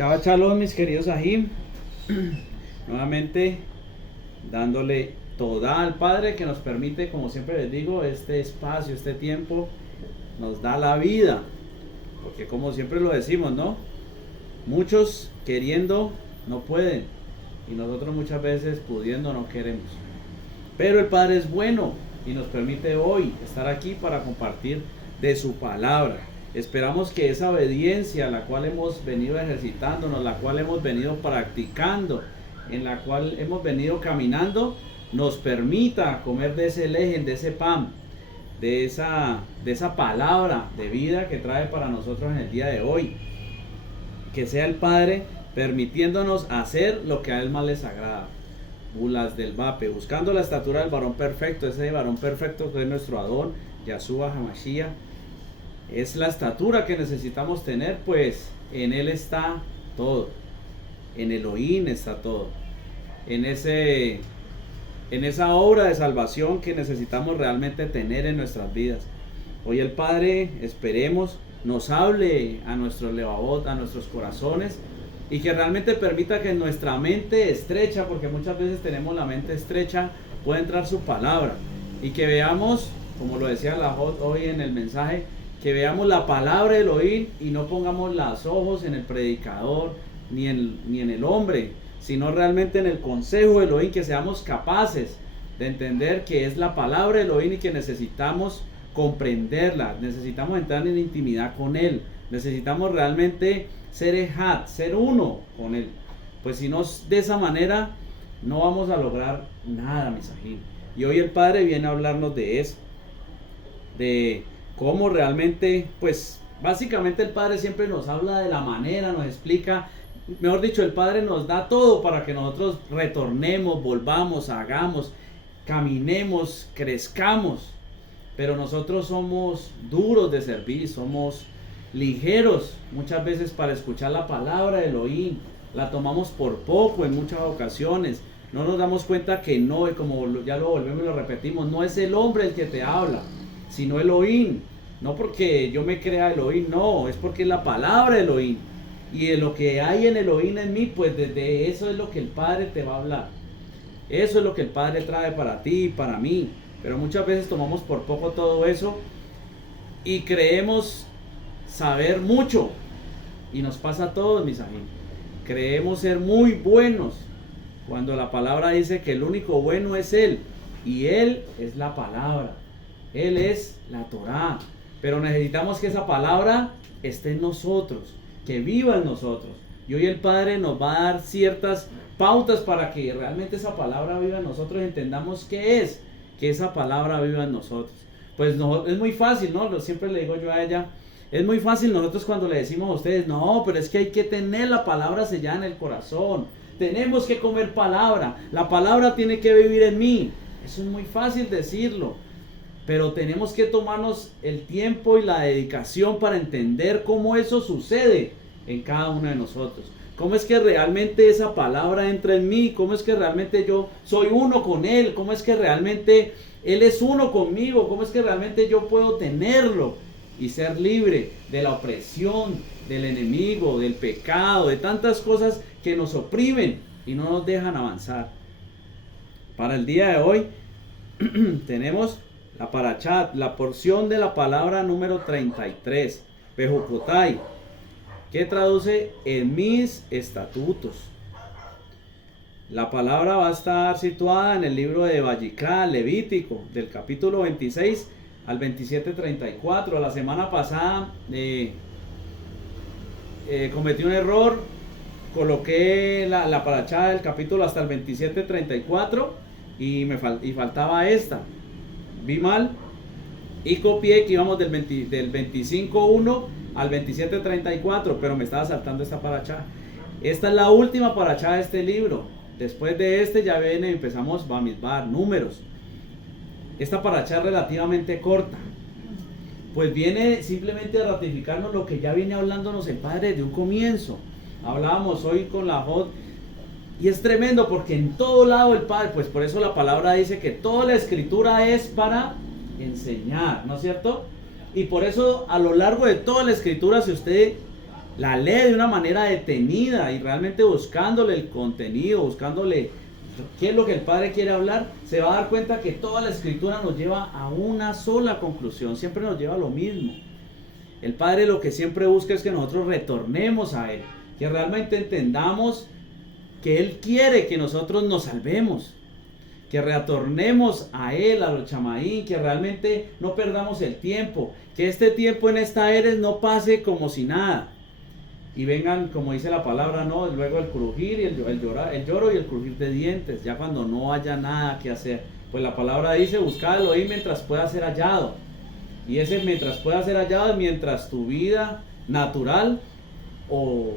Chava Shalom, mis queridos Ajim. Nuevamente dándole toda al Padre que nos permite, como siempre les digo, este espacio, este tiempo, nos da la vida. Porque como siempre lo decimos, ¿no? Muchos queriendo no pueden. Y nosotros muchas veces pudiendo no queremos. Pero el Padre es bueno y nos permite hoy estar aquí para compartir de su palabra. Esperamos que esa obediencia, la cual hemos venido ejercitándonos, la cual hemos venido practicando, en la cual hemos venido caminando, nos permita comer de ese lejen, de ese pan, de esa palabra de vida que trae para nosotros en el día de hoy. Que sea el Padre permitiéndonos hacer lo que a Él más les agrada. Bulas del Vape, buscando la estatura del varón perfecto, ese varón perfecto que es nuestro Adón, Yahshua HaMashiach. Es la estatura que necesitamos tener, pues en Él está todo. En Elohim está todo. En esa obra de salvación que necesitamos realmente tener en nuestras vidas. Hoy el Padre, esperemos, nos hable a nuestros levavot, a nuestros corazones, y que realmente permita que en nuestra mente estrecha, porque muchas veces tenemos la mente estrecha, pueda entrar su palabra. Y que veamos, como lo decía la Jot hoy en el mensaje, que veamos la palabra de Elohim y no pongamos los ojos en el predicador ni en el hombre, sino realmente en el consejo de Elohim, que seamos capaces de entender que es la palabra de Elohim y que necesitamos comprenderla, necesitamos entrar en intimidad con Él, necesitamos realmente ser ejad, ser uno con Él. Pues si no, de esa manera no vamos a lograr nada, mis ajim. Y hoy el Padre viene a hablarnos de eso, de cómo realmente, pues básicamente el Padre siempre nos habla de la manera, nos explica, mejor dicho, el Padre nos da todo para que nosotros retornemos, volvamos, hagamos, caminemos, crezcamos. Pero nosotros somos duros de servir, somos ligeros muchas veces para escuchar la palabra de Elohim, la tomamos por poco en muchas ocasiones, no nos damos cuenta que no, como ya lo volvemos y lo repetimos, no es el hombre el que te habla, sino Elohim. No porque yo me crea Elohim, no, es porque es la palabra de Elohim. Y de lo que hay en Elohim en mí, pues desde eso es lo que el Padre te va a hablar. Eso es lo que el Padre trae para ti y para mí. Pero muchas veces tomamos por poco todo eso y creemos saber mucho. Y nos pasa a todos, mis amigos. Creemos ser muy buenos cuando la palabra dice que el único bueno es Él. Y Él es la palabra. Él es la Torá. Pero necesitamos que esa palabra esté en nosotros, que viva en nosotros. Y hoy el Padre nos va a dar ciertas pautas para que realmente esa palabra viva en nosotros y entendamos qué es que esa palabra viva en nosotros. Pues no, es muy fácil, ¿no? Siempre le digo yo a ella, es muy fácil nosotros cuando le decimos a ustedes, no, pero es que hay que tener la palabra sellada en el corazón. Tenemos que comer palabra. La palabra tiene que vivir en mí. Eso es muy fácil decirlo. Pero tenemos que tomarnos el tiempo y la dedicación para entender cómo eso sucede en cada uno de nosotros. Cómo es que realmente esa palabra entra en mí, cómo es que realmente yo soy uno con Él, cómo es que realmente Él es uno conmigo, cómo es que realmente yo puedo tenerlo y ser libre de la opresión, del enemigo, del pecado, de tantas cosas que nos oprimen y no nos dejan avanzar. Para el día de hoy tenemos la parachat, la porción de la palabra número 33, Bejucotai, que traduce en mis estatutos. La palabra va a estar situada en el libro de Vayikra, Levítico, del capítulo 26 al 27:34. La semana pasada cometí un error, coloqué la parachat del capítulo hasta el 27:34 y faltaba esta. Vi mal y copié que íbamos del 25:1 al 27:34, pero me estaba saltando esta parachá. Esta es la última parachá de este libro. Después de este ya viene y empezamos Bamidbar, números. Esta parachá es relativamente corta, pues viene simplemente a ratificarnos lo que ya viene hablándonos el Padre de un comienzo. Hablábamos hoy con la Jot. Y es tremendo porque en todo lado el Padre, pues por eso la palabra dice que toda la escritura es para enseñar, ¿no es cierto? Y por eso a lo largo de toda la escritura, si usted la lee de una manera detenida y realmente buscándole el contenido, buscándole qué es lo que el Padre quiere hablar, se va a dar cuenta que toda la Escritura nos lleva a una sola conclusión, siempre nos lleva a lo mismo. El Padre lo que siempre busca es que nosotros retornemos a Él, que realmente entendamos que Él quiere que nosotros nos salvemos, que retornemos a Él, a los chamaín, que realmente no perdamos el tiempo, que este tiempo en esta era no pase como si nada. Y vengan, como dice la palabra, ¿no? Luego el crujir y el lloro y el crujir de dientes, ya cuando no haya nada que hacer. Pues la palabra dice, buscadlo ahí mientras pueda ser hallado. Y ese mientras pueda ser hallado es mientras tu vida natural o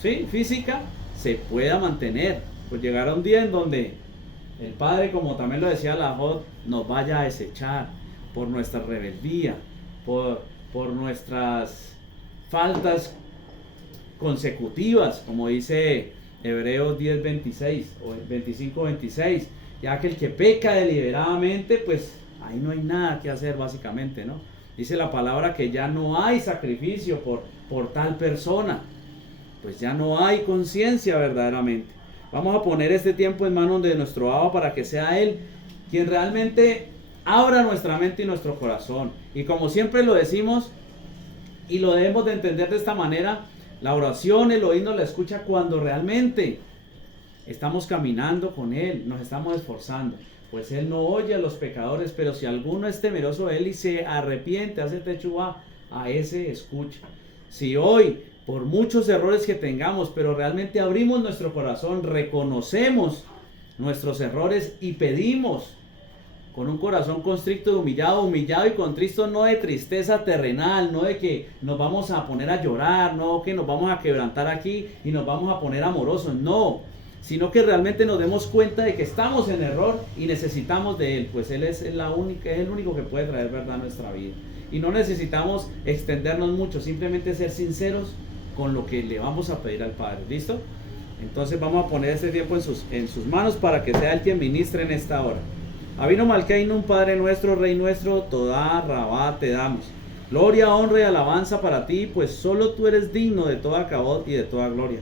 ¿sí? Física se pueda mantener. Pues llegará un día en donde el Padre, como también lo decía la Jod, nos vaya a desechar por nuestra rebeldía, por nuestras faltas consecutivas, como dice Hebreos 10:26 o 25:26, ya que el que peca deliberadamente, pues ahí no hay nada que hacer básicamente, ¿no? Dice la palabra que ya no hay sacrificio por tal persona, pues ya no hay conciencia verdaderamente. Vamos a poner este tiempo en manos de nuestro Abba para que sea Él quien realmente abra nuestra mente y nuestro corazón. Y como siempre lo decimos, y lo debemos de entender de esta manera, la oración, el oírnos la escucha cuando realmente estamos caminando con Él, nos estamos esforzando. Pues Él no oye a los pecadores, pero si alguno es temeroso de Él y se arrepiente, hace techuvá, a ese escucha. Si hoy, por muchos errores que tengamos, pero realmente abrimos nuestro corazón, reconocemos nuestros errores y pedimos con un corazón constricto y humillado y contristo, no de tristeza terrenal, no de que nos vamos a poner a llorar, no que nos vamos a quebrantar aquí y nos vamos a poner amorosos, no, sino que realmente nos demos cuenta de que estamos en error y necesitamos de Él, pues Él es el único que puede traer verdad a nuestra vida. Y no necesitamos extendernos mucho, simplemente ser sinceros con lo que le vamos a pedir al Padre, ¿listo? Entonces vamos a poner este tiempo en sus manos para que sea Él quien ministre en esta hora. Avino Malkeinu, Padre nuestro, Rey nuestro, toda Rabá te damos. Gloria, honra y alabanza para ti, pues solo tú eres digno de toda cabot y de toda gloria.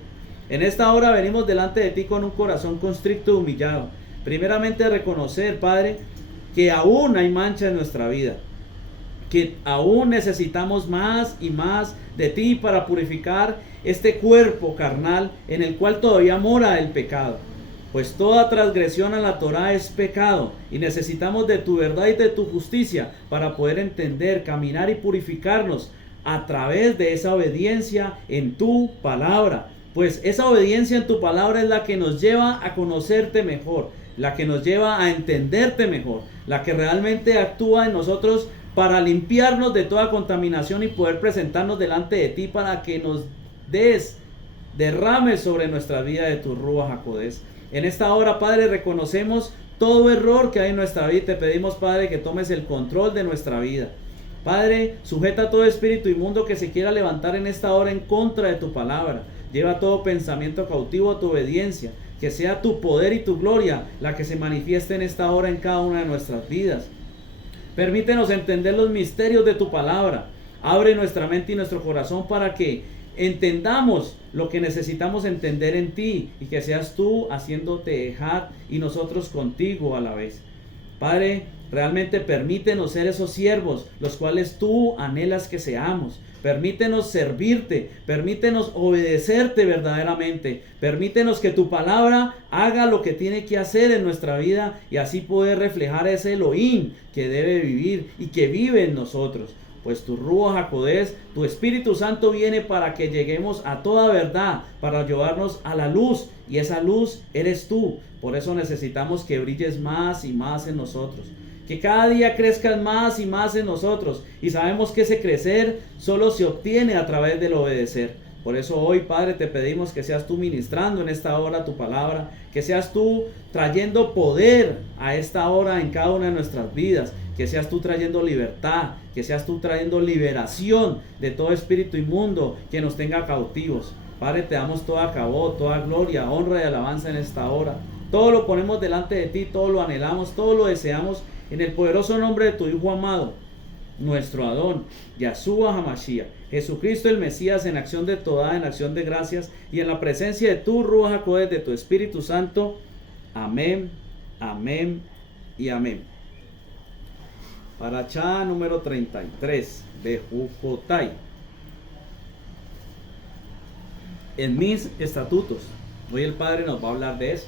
En esta hora venimos delante de ti con un corazón constricto y humillado. Primeramente reconocer, Padre, que aún hay mancha en nuestra vida, que aún necesitamos más y más de ti para purificar este cuerpo carnal en el cual todavía mora el pecado. Pues toda transgresión a la Torá es pecado y necesitamos de tu verdad y de tu justicia para poder entender, caminar y purificarnos a través de esa obediencia en tu palabra. Pues esa obediencia en tu palabra es la que nos lleva a conocerte mejor, la que nos lleva a entenderte mejor, la que realmente actúa en nosotros para limpiarnos de toda contaminación y poder presentarnos delante de ti para que nos derrames sobre nuestra vida de tu Ruach HaKodesh. En esta hora, Padre, reconocemos todo error que hay en nuestra vida y te pedimos, Padre, que tomes el control de nuestra vida. Padre, sujeta todo espíritu inmundo que se quiera levantar en esta hora en contra de tu palabra. Lleva todo pensamiento cautivo a tu obediencia. Que sea tu poder y tu gloria la que se manifieste en esta hora en cada una de nuestras vidas. Permítenos entender los misterios de tu palabra. Abre nuestra mente y nuestro corazón para que entendamos lo que necesitamos entender en ti y que seas tú haciéndote ejad y nosotros contigo a la vez. Padre, realmente permítenos ser esos siervos los cuales tú anhelas que seamos. Permítenos servirte, permítenos obedecerte verdaderamente, permítenos que tu palabra haga lo que tiene que hacer en nuestra vida y así poder reflejar ese Elohim que debe vivir y que vive en nosotros. Pues tu Ruach HaKodesh, tu Espíritu Santo viene para que lleguemos a toda verdad, para llevarnos a la luz, y esa luz eres tú. Por eso necesitamos que brilles más y más en nosotros, que cada día crezcas más y más en nosotros, y sabemos que ese crecer solo se obtiene a través del obedecer. Por eso hoy, Padre, te pedimos que seas tú ministrando en esta hora tu palabra, que seas tú trayendo poder a esta hora en cada una de nuestras vidas, que seas tú trayendo libertad, que seas tú trayendo liberación de todo espíritu inmundo que nos tenga cautivos. Padre, te damos toda cabot, toda gloria, honra y alabanza en esta hora. Todo lo ponemos delante de ti, todo lo anhelamos, todo lo deseamos en el poderoso nombre de tu Hijo amado, nuestro Adón, Yahshua HaMashiach, Jesucristo el Mesías, en acción de toda, en acción de gracias, y en la presencia de tu Ruach HaKodesh, de tu Espíritu Santo. Amén, amén y amén. Parashá número 33 de Jucotai. En mis estatutos. Hoy el Padre nos va a hablar de eso.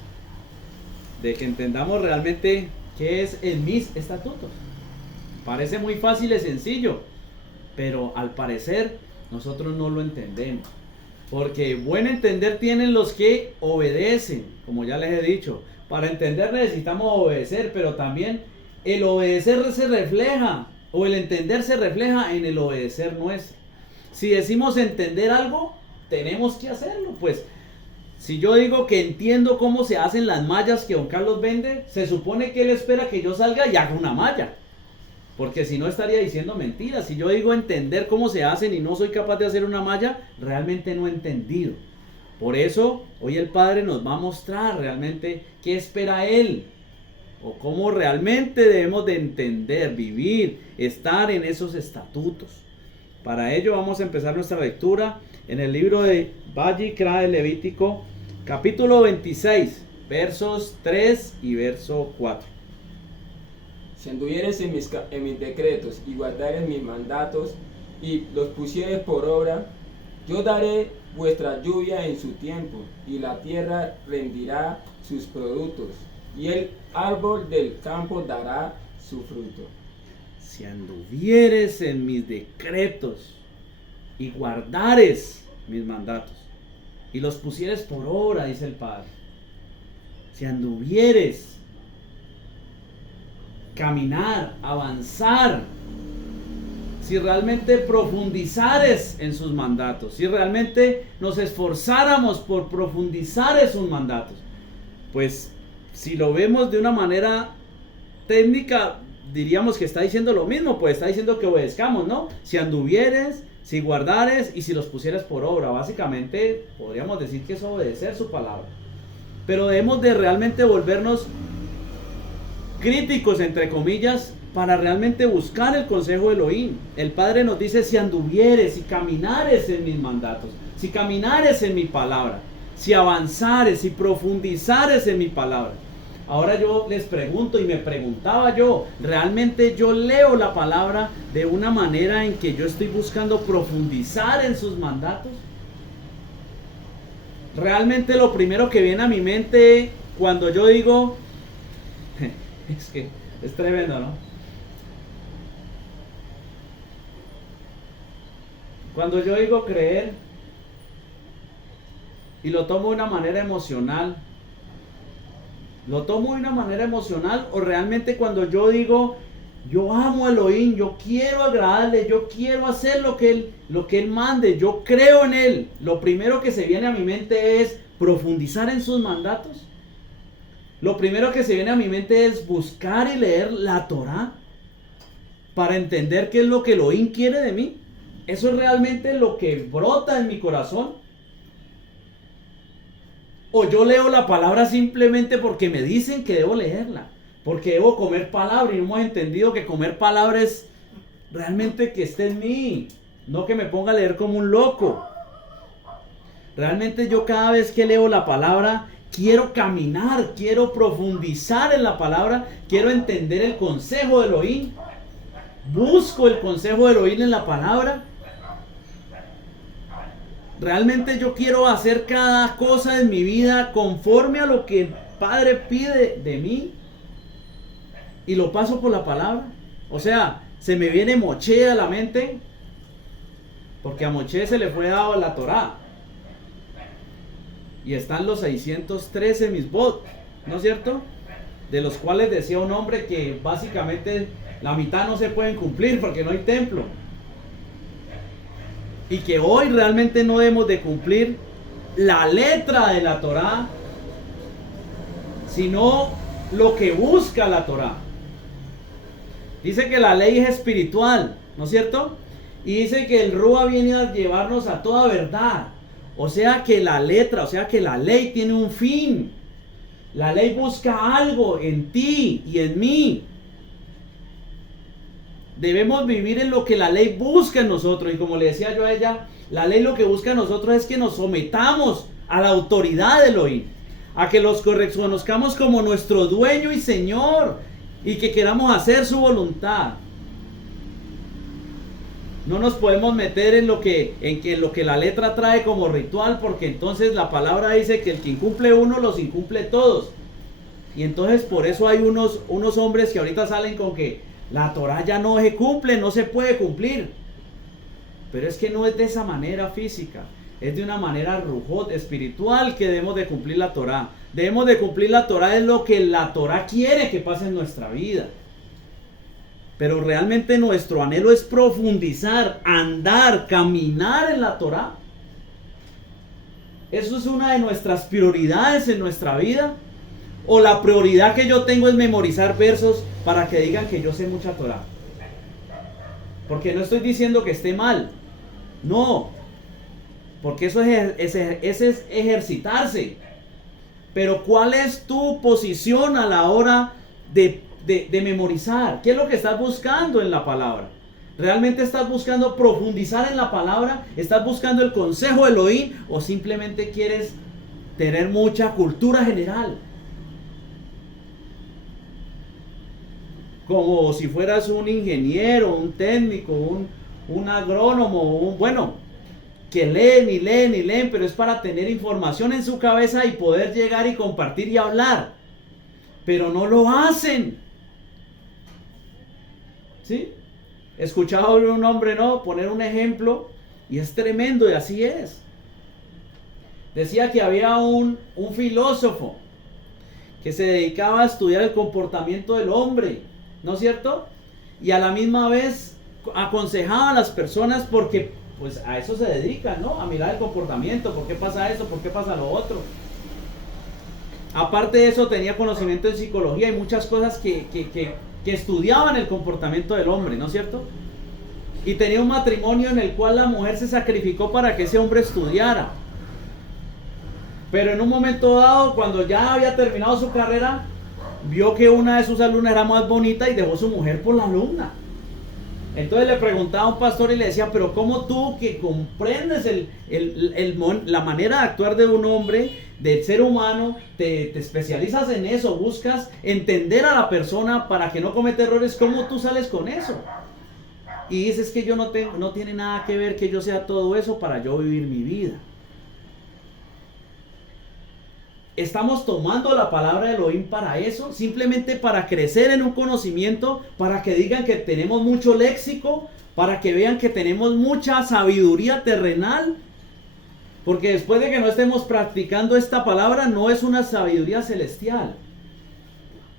De que entendamos realmente qué es en mis estatutos. Parece muy fácil y sencillo, pero al parecer nosotros no lo entendemos. Porque buen entender tienen los que obedecen, como ya les he dicho. Para entender necesitamos obedecer, pero también el obedecer se refleja, o el entender se refleja en el obedecer nuestro. Si decimos entender algo, tenemos que hacerlo. Pues si yo digo que entiendo cómo se hacen las mallas que don Carlos vende, se supone que él espera que yo salga y haga una malla. Porque si no estaría diciendo mentiras. Si yo digo entender cómo se hacen y no soy capaz de hacer una malla, realmente no he entendido. Por eso hoy el Padre nos va a mostrar realmente qué espera Él. O cómo realmente debemos de entender, vivir, estar en esos estatutos. Para ello vamos a empezar nuestra lectura en el libro de Vayikra de Levítico, capítulo 26, versos 3 y verso 4. Si anduvieres en mis decretos y guardares mis mandatos y los pusieres por obra, yo daré vuestra lluvia en su tiempo, y la tierra rendirá sus productos, y el árbol del campo dará su fruto. Si anduvieres en mis decretos y guardares mis mandatos y los pusieres por obra, dice el Padre. Si anduvieres, caminar, avanzar, si realmente profundizares en sus mandatos, si realmente nos esforzáramos por profundizar en sus mandatos, pues si lo vemos de una manera técnica, diríamos que está diciendo lo mismo, pues está diciendo que obedezcamos, ¿no? Si anduvieres, si guardares y si los pusieres por obra. Básicamente podríamos decir que es obedecer su palabra. Pero debemos de realmente volvernos críticos, entre comillas, para realmente buscar el consejo de Elohim. El Padre nos dice: si anduvieres, si caminares en mis mandatos, si caminares en mi palabra, si avanzares, si profundizares en mi palabra. Ahora yo les pregunto, y me preguntaba yo, ¿realmente yo leo la palabra de una manera en que yo estoy buscando profundizar en sus mandatos? Realmente lo primero que viene a mi mente cuando yo digo, es que es tremendo, ¿no? Cuando yo digo creer y lo tomo de una manera emocional, o realmente cuando yo digo, yo amo a Elohim, yo quiero agradarle, yo quiero hacer lo que él mande, yo creo en él, lo primero que se viene a mi mente es profundizar en sus mandatos. Lo primero que se viene a mi mente es buscar y leer la Torá para entender qué es lo que Elohim quiere de mí. Eso es realmente lo que brota en mi corazón. O yo leo la palabra simplemente porque me dicen que debo leerla, porque debo comer palabra, y no hemos entendido que comer palabra es realmente que esté en mí, no que me ponga a leer como un loco. Realmente yo cada vez que leo la palabra quiero caminar, quiero profundizar en la palabra, quiero entender el consejo de Elohim, busco el consejo de Elohim en la palabra. Realmente yo quiero hacer cada cosa en mi vida conforme a lo que el Padre pide de mí, y lo paso por la palabra. O sea, se me viene Moche a la mente, porque a Moche se le fue dado la Torá, y están los 613 misbot, ¿no es cierto? De los cuales decía un hombre que básicamente la mitad no se pueden cumplir porque no hay templo. Y que hoy realmente no debemos de cumplir la letra de la Torá, sino lo que busca la Torá. Dice que la ley es espiritual, ¿no es cierto? Y dice que el Ruach viene a llevarnos a toda verdad. O sea que la letra, o sea que la ley tiene un fin. La ley busca algo en ti y en mí. Debemos vivir en lo que la ley busca en nosotros. Y como le decía yo a ella, la ley lo que busca en nosotros es que nos sometamos a la autoridad de Elohim, a que los reconozcamos como nuestro dueño y Señor, y que queramos hacer su voluntad. No nos podemos meter en lo que la letra trae como ritual, porque entonces la palabra dice que el que incumple uno los incumple todos. Y entonces por eso hay unos hombres que ahorita salen con que la Torah ya no se cumple, no se puede cumplir. Pero es que no es de esa manera física, es de una manera rujot, espiritual, que debemos de cumplir la Torah. Debemos de cumplir la Torah, es lo que la Torah quiere que pase en nuestra vida. Pero realmente nuestro anhelo es profundizar, andar, caminar en la Torah. Eso es una de nuestras prioridades en nuestra vida. O la prioridad que yo tengo es memorizar versos para que digan que yo sé mucha Torah. Porque no estoy diciendo que esté mal. No. Porque eso es ejercitarse. Pero ¿cuál es tu posición a la hora de memorizar? ¿Qué es lo que estás buscando en la palabra? ¿Realmente estás buscando profundizar en la palabra? ¿Estás buscando el consejo de Elohim? ¿O simplemente quieres tener mucha cultura general? Como si fueras un ingeniero, un técnico, un agrónomo, que leen, pero es para tener información en su cabeza y poder llegar y compartir y hablar. Pero no lo hacen. ¿Sí? He escuchado a un hombre, poner un ejemplo, y es tremendo, y así es. Decía que había un filósofo que se dedicaba a estudiar el comportamiento del hombre, ¿no es cierto? Y a la misma vez aconsejaba a las personas, porque pues a eso se dedican, ¿no? A mirar el comportamiento, ¿por qué pasa esto? ¿Por qué pasa lo otro? Aparte de eso, tenía conocimiento en psicología y muchas cosas que estudiaban el comportamiento del hombre, ¿no es cierto? Y tenía un matrimonio en el cual la mujer se sacrificó para que ese hombre estudiara. Pero en un momento dado, cuando ya había terminado su carrera, vio que una de sus alumnas era más bonita y dejó a su mujer por la alumna. Entonces le preguntaba a un pastor y le decía, pero ¿cómo tú, que comprendes la manera de actuar de un hombre, del ser humano, te especializas en eso, buscas entender a la persona para que no cometa errores, cómo tú sales con eso? Y dices que yo no tiene nada que ver que yo sea todo eso para yo vivir mi vida. Estamos tomando la palabra de Elohim para eso, simplemente para crecer en un conocimiento, para que digan que tenemos mucho léxico, para que vean que tenemos mucha sabiduría terrenal, porque después de que no estemos practicando esta palabra, no es una sabiduría celestial.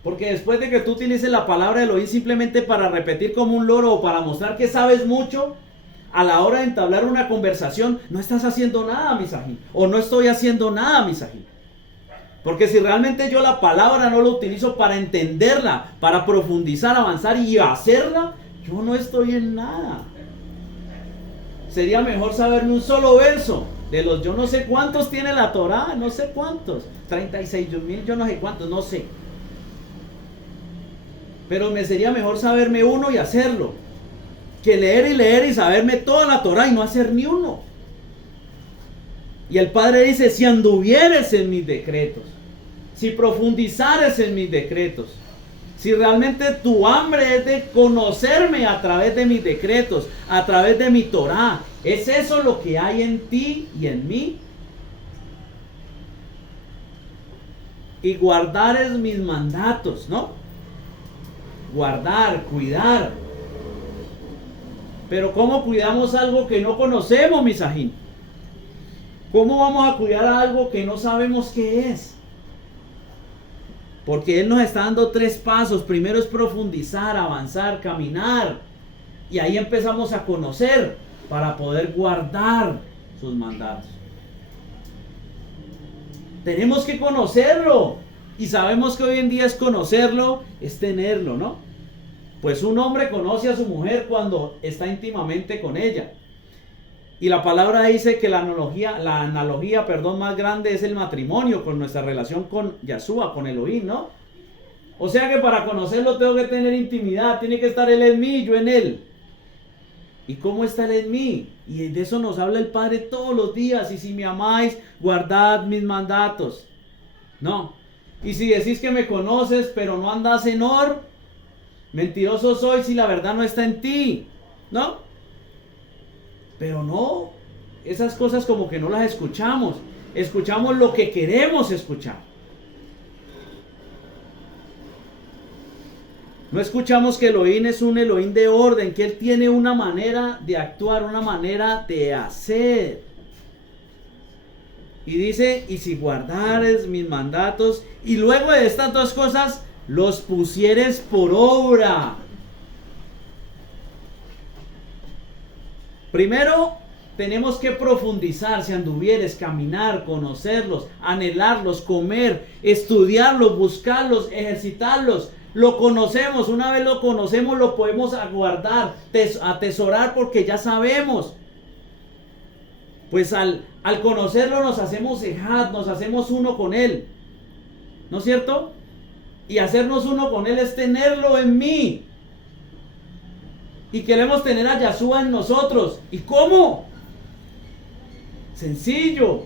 Porque después de que tú utilices la palabra de Elohim simplemente para repetir como un loro o para mostrar que sabes mucho, a la hora de entablar una conversación, no estás haciendo nada, misají, o no estoy haciendo nada, misají. Porque si realmente yo la palabra no la utilizo para entenderla, para profundizar, avanzar y hacerla, yo no estoy en nada. Sería mejor saberme un solo verso de los yo no sé cuántos tiene la Torah, no sé cuántos, 36,000, yo no sé cuántos, no sé. Pero me sería mejor saberme uno y hacerlo, que leer y saberme toda la Torah y no hacer ni uno. Y el Padre dice, si anduvieres en mis decretos, si profundizares en mis decretos, si realmente tu hambre es de conocerme a través de mis decretos, a través de mi Torah, ¿es eso lo que hay en ti y en mí? Y guardares mis mandatos, ¿no? Guardar, cuidar. Pero ¿cómo cuidamos algo que no conocemos, misajín? ¿Cómo vamos a cuidar algo que no sabemos qué es? Porque Él nos está dando 3 pasos. Primero es profundizar, avanzar, caminar. Y ahí empezamos a conocer para poder guardar sus mandatos. Tenemos que conocerlo. Y sabemos que hoy en día es conocerlo, es tenerlo, ¿no? Pues un hombre conoce a su mujer cuando está íntimamente con ella. Y la palabra dice que la analogía más grande es el matrimonio, con nuestra relación con Yahshua, con Elohim, ¿no? O sea que para conocerlo tengo que tener intimidad, tiene que estar Él en mí, yo en Él. ¿Y cómo está Él en mí? Y de eso nos habla el Padre todos los días. Y si me amáis, guardad mis mandatos. No. Y si decís que me conoces, pero no andas en mentiroso soy si la verdad no está en ti. ¿No? Pero no. Esas cosas como que no las escuchamos. Escuchamos lo que queremos escuchar. No escuchamos que Elohim es un Elohim de orden, que Él tiene una manera de actuar, una manera de hacer. Y dice, y si guardares mis mandatos, y luego de estas dos cosas, los pusieres por obra. Primero, tenemos que profundizar, si anduvieres, caminar, conocerlos, anhelarlos, comer, estudiarlos, buscarlos, ejercitarlos. Lo conocemos, una vez lo conocemos, lo podemos aguardar, atesorar porque ya sabemos. Pues al conocerlo nos hacemos ejad, nos hacemos uno con Él. ¿No es cierto? Y hacernos uno con Él es tenerlo en mí. Y queremos tener a Yahshua en nosotros. ¿Y cómo? Sencillo.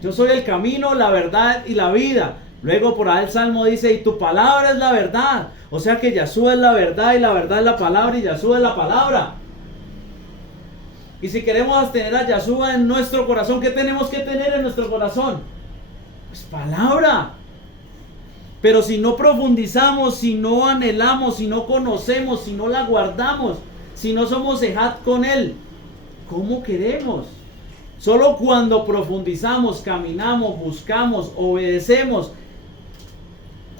Yo soy el camino, la verdad y la vida. Luego por ahí el Salmo dice, y tu palabra es la verdad. O sea que Yahshua es la verdad y la verdad es la palabra y Yahshua es la palabra. Y si queremos tener a Yahshua en nuestro corazón, ¿qué tenemos que tener en nuestro corazón? Pues palabra. Pero si no profundizamos, si no anhelamos, si no conocemos, si no la guardamos, si no somos ejad con Él, ¿cómo queremos? Solo cuando profundizamos, caminamos, buscamos, obedecemos,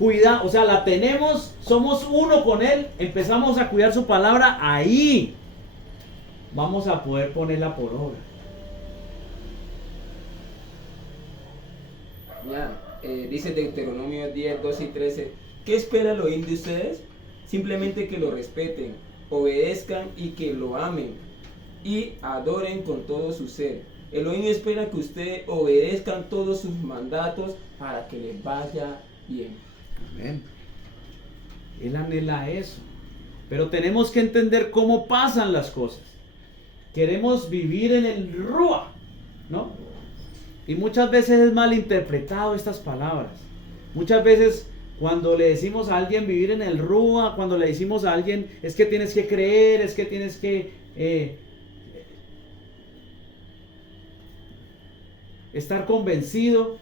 o sea, la tenemos, somos uno con Él, empezamos a cuidar su palabra, ahí vamos a poder ponerla por obra. Dice Deuteronomio 10, 12 y 13, ¿qué espera Elohim de ustedes? Simplemente que lo respeten, obedezcan y que lo amen y adoren con todo su ser. Elohim espera que ustedes obedezcan todos sus mandatos para que les vaya bien. Amén. Él anhela eso. Pero tenemos que entender cómo pasan las cosas. Queremos vivir en el Ruach, ¿no? Y muchas veces es malinterpretado estas palabras. Muchas veces cuando le decimos a alguien vivir en el Ruach, cuando le decimos a alguien es que tienes que creer, es que tienes que estar convencido,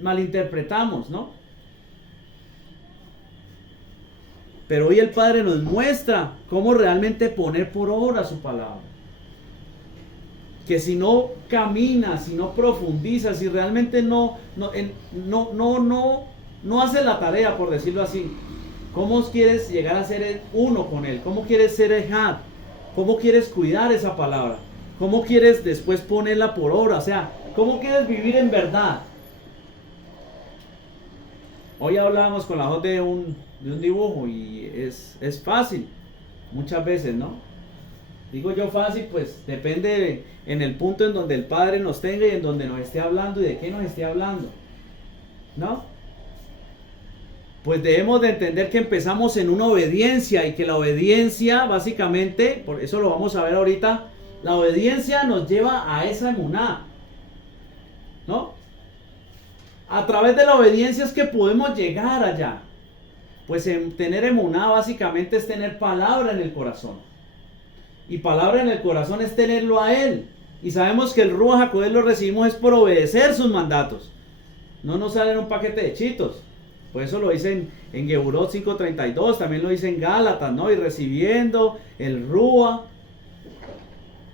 malinterpretamos, ¿no? Pero hoy el Padre nos muestra cómo realmente poner por obra su palabra. Que si no caminas, si no profundizas, si realmente no haces la tarea, por decirlo así, ¿cómo quieres llegar a ser uno con Él? ¿Cómo quieres ser ejad? ¿Cómo quieres cuidar esa palabra? ¿Cómo quieres después ponerla por obra? O sea, ¿cómo quieres vivir en verdad? Hoy hablábamos con la Jot de un dibujo y es fácil, muchas veces, ¿no? Digo yo fácil, pues depende en el punto en donde el Padre nos tenga y en donde nos esté hablando y de qué nos esté hablando, ¿no? Pues debemos de entender que empezamos en una obediencia y que la obediencia básicamente, por eso lo vamos a ver ahorita, la obediencia nos lleva a esa emuná, ¿no? A través de la obediencia es que podemos llegar allá. Pues tener emuná básicamente es tener palabra en el corazón. Y palabra en el corazón es tenerlo a Él. Y sabemos que el Ruach HaKodesh lo recibimos es por obedecer sus mandatos. No nos salen un paquete de chitos. Por eso lo dicen en Geburot 5:32, también lo dicen en Gálatas, ¿no? Y recibiendo el Ruach,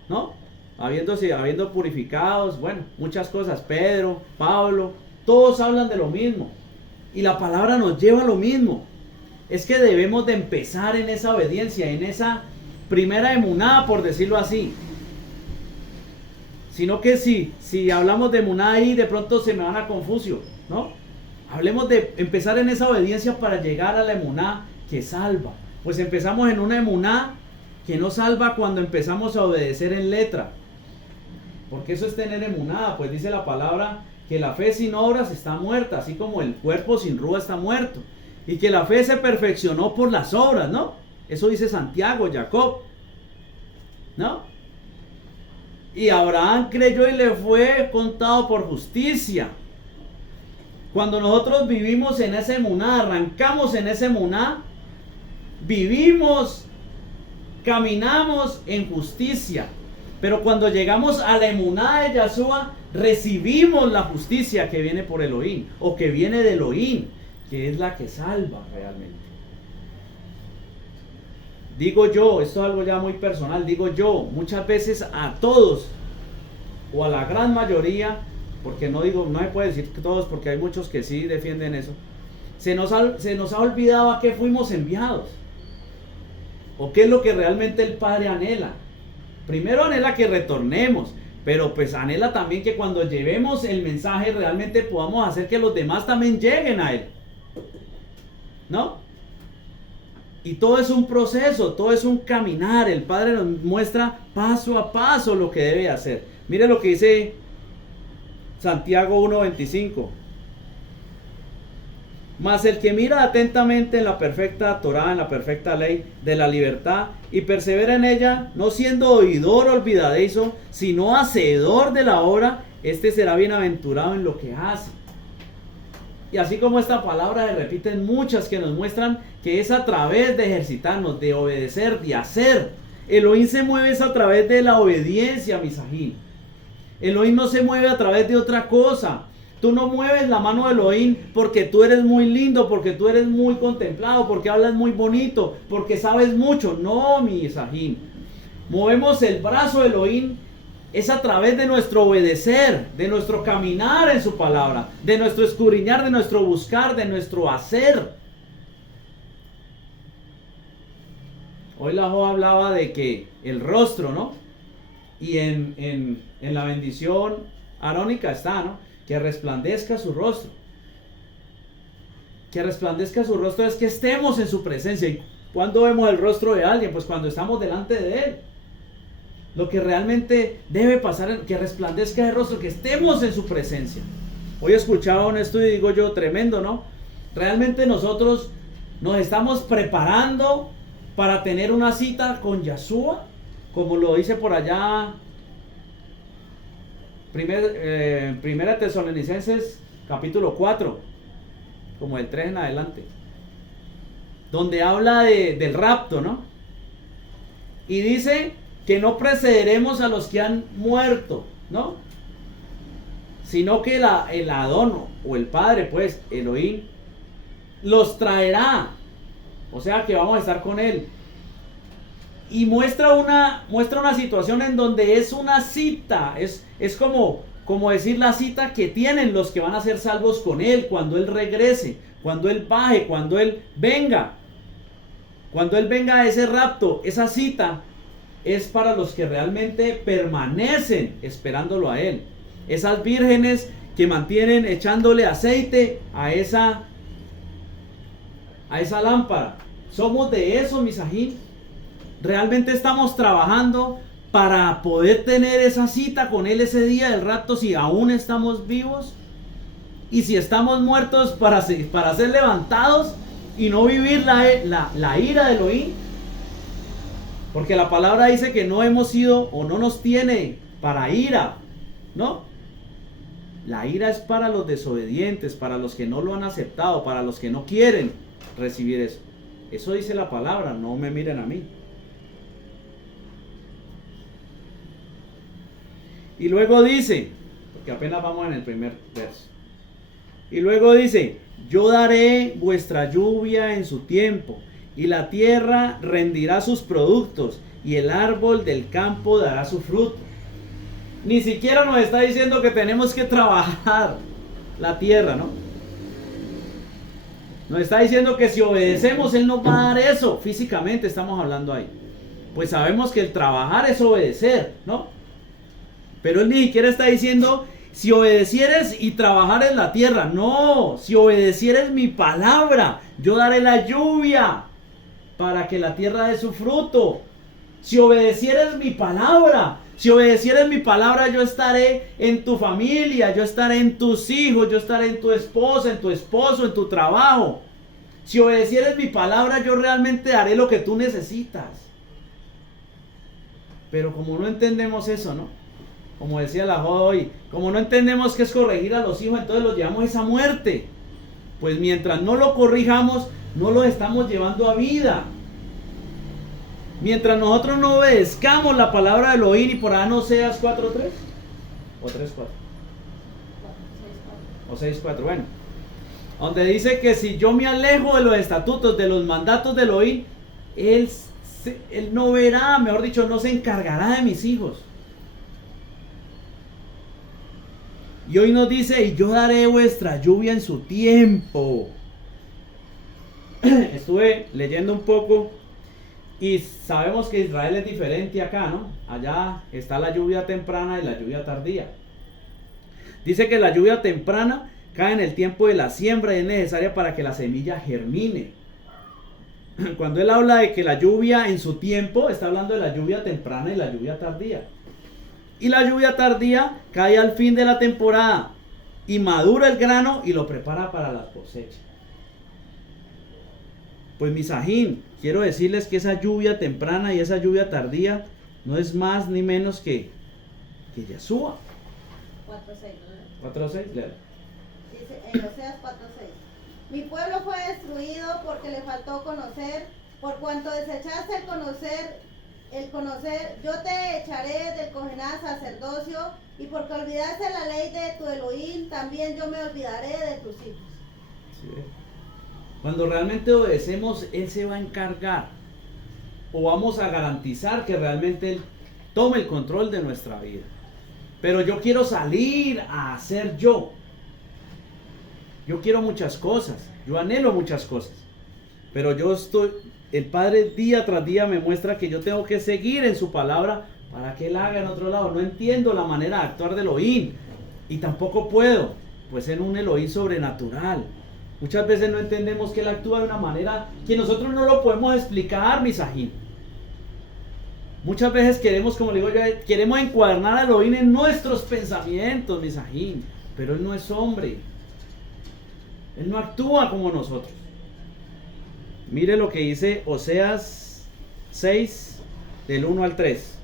¿no? Habiendo purificados, bueno, muchas cosas. Pedro, Pablo, todos hablan de lo mismo. Y la palabra nos lleva a lo mismo. Es que debemos de empezar en esa obediencia, en esa primera emuná, por decirlo así. Sino que si hablamos de emuná ahí, de pronto se me van a confusión, ¿no? Hablemos de empezar en esa obediencia para llegar a la emuná que salva. Pues empezamos en una emuná que no salva cuando empezamos a obedecer en letra. Porque eso es tener emuná. Pues dice la palabra que la fe sin obras está muerta, así como el cuerpo sin Ruach está muerto. Y que la fe se perfeccionó por las obras, ¿no? Eso dice Santiago, Jacob, ¿no? Y Abraham creyó y le fue contado por justicia. Cuando nosotros vivimos en ese emuná, arrancamos en ese emuná, vivimos, caminamos en justicia. Pero cuando llegamos a la emuná de Yahshua, recibimos la justicia que viene por Elohim, o que viene de Elohim, que es la que salva realmente. Digo yo, esto es algo ya muy personal, digo yo, muchas veces a todos, o a la gran mayoría, porque no se puede decir que todos, porque hay muchos que sí defienden eso, se nos ha olvidado a qué fuimos enviados, o qué es lo que realmente el Padre anhela. Primero anhela que retornemos, pero pues anhela también que cuando llevemos el mensaje realmente podamos hacer que los demás también lleguen a él, ¿no? Y todo es un proceso, todo es un caminar. El Padre nos muestra paso a paso lo que debe hacer. Mire lo que dice Santiago 1:25. Mas el que mira atentamente en la perfecta Torá, en la perfecta ley de la libertad, y persevera en ella, no siendo oidor olvidadizo, sino hacedor de la obra, este será bienaventurado en lo que hace. Y así como esta palabra se repiten muchas que nos muestran que es a través de ejercitarnos, de obedecer, de hacer. Elohim se mueve es a través de la obediencia, Misajín. Elohim no se mueve a través de otra cosa. Tú no mueves la mano de Elohim porque tú eres muy lindo, porque tú eres muy contemplado, porque hablas muy bonito, porque sabes mucho. No, Misajín. Movemos el brazo de Elohim es a través de nuestro obedecer, de nuestro caminar en su palabra, de nuestro escudriñar, de nuestro buscar, de nuestro hacer. Hoy la Jo hablaba de que el rostro, ¿no? Y en la bendición arónica está, ¿no? Que resplandezca su rostro. Que resplandezca su rostro es que estemos en su presencia. ¿Y cuándo vemos el rostro de alguien? Pues cuando estamos delante de él. Lo que realmente debe pasar es que resplandezca el rostro, que estemos en su presencia. Hoy escuchaba un estudio y digo yo, tremendo, ¿no? Realmente nosotros nos estamos preparando para tener una cita con Yahshua, como lo dice por allá Primera Tesalonicenses capítulo 4, como el 3 en adelante, donde habla del rapto, ¿no? Y dice que no precederemos a los que han muerto, ¿no? Sino que el Adón o el Padre, pues, Elohim, los traerá. O sea que vamos a estar con él. Y muestra una situación en donde es una cita, es como decir la cita que tienen los que van a ser salvos con él, cuando él regrese, cuando él baje, cuando él venga. Cuando él venga a ese rapto, esa cita es para los que realmente permanecen esperándolo a él. Esas vírgenes que mantienen echándole aceite a esa lámpara. Somos de eso, Misajín. Realmente estamos trabajando para poder tener esa cita con él ese día del rapto, si aún estamos vivos. Y si estamos muertos, para ser levantados y no vivir la ira de Elohim. Porque la palabra dice que no hemos sido o no nos tiene para ira, ¿no? La ira es para los desobedientes, para los que no lo han aceptado, para los que no quieren recibir eso. Eso dice la palabra, no me miren a mí. Y luego dice, porque apenas vamos en el primer verso. Y luego dice, yo daré vuestra lluvia en su tiempo, y la tierra rendirá sus productos, y el árbol del campo dará su fruto. Ni siquiera nos está diciendo que tenemos que trabajar la tierra, ¿no? Nos está diciendo que si obedecemos, Él nos va a dar eso. Físicamente estamos hablando ahí. Pues sabemos que el trabajar es obedecer, ¿no? Pero Él ni siquiera está diciendo, si obedecieres y trabajares la tierra. No, si obedecieres mi palabra, yo daré la lluvia para que la tierra dé su fruto. Si obedecieres mi palabra, yo estaré en tu familia, yo estaré en tus hijos, yo estaré en tu esposa, en tu esposo, en tu trabajo. Si obedecieres mi palabra, yo realmente haré lo que tú necesitas. Pero como no entendemos eso, ¿no? Como decía la joda hoy, como no entendemos qué es corregir a los hijos, entonces los llevamos a esa muerte. Pues mientras no lo corrijamos, no los estamos llevando a vida. Mientras nosotros no obedezcamos la palabra de Elohim, y por ahí no seas 4:3 o 3:4 o 6:4, bueno, donde dice que si yo me alejo de los estatutos, de los mandatos de Elohim, él no verá, mejor dicho, no se encargará de mis hijos. Y hoy nos dice, y yo daré vuestra lluvia en su tiempo. Estuve leyendo un poco y sabemos que Israel es diferente acá, ¿no? Allá está la lluvia temprana y la lluvia tardía. Dice que la lluvia temprana cae en el tiempo de la siembra y es necesaria para que la semilla germine. Cuando él habla de que la lluvia en su tiempo, está hablando de la lluvia temprana y la lluvia tardía. Y la lluvia tardía cae al fin de la temporada y madura el grano y lo prepara para la cosecha. Pues mis ajín, quiero decirles que esa lluvia temprana y esa lluvia tardía no es más ni menos que Yeshua. 4:6, 4:6, léalo. dice en Oseas 4:6. Mi pueblo fue destruido porque le faltó conocer, por cuanto desechaste el conocer, yo te echaré del Cohená sacerdocio, y porque olvidaste la ley de tu Elohim, también yo me olvidaré de tus hijos. Sí. Cuando realmente obedecemos, Él se va a encargar, o vamos a garantizar que realmente Él tome el control de nuestra vida. Pero yo quiero salir a hacer yo. Yo quiero muchas cosas, yo anhelo muchas cosas, pero el Padre día tras día me muestra que yo tengo que seguir en su palabra para que Él haga en otro lado. No entiendo la manera de actuar de Elohim y tampoco puedo, pues en un Elohim sobrenatural. Muchas veces no entendemos que Él actúa de una manera que nosotros no lo podemos explicar, mis ajín. Muchas veces queremos, como le digo yo, queremos encuadernar a Elohim en nuestros pensamientos, mis ajín, pero Él no es hombre. Él no actúa como nosotros. Mire lo que dice Oseas 6, del 1 al 3.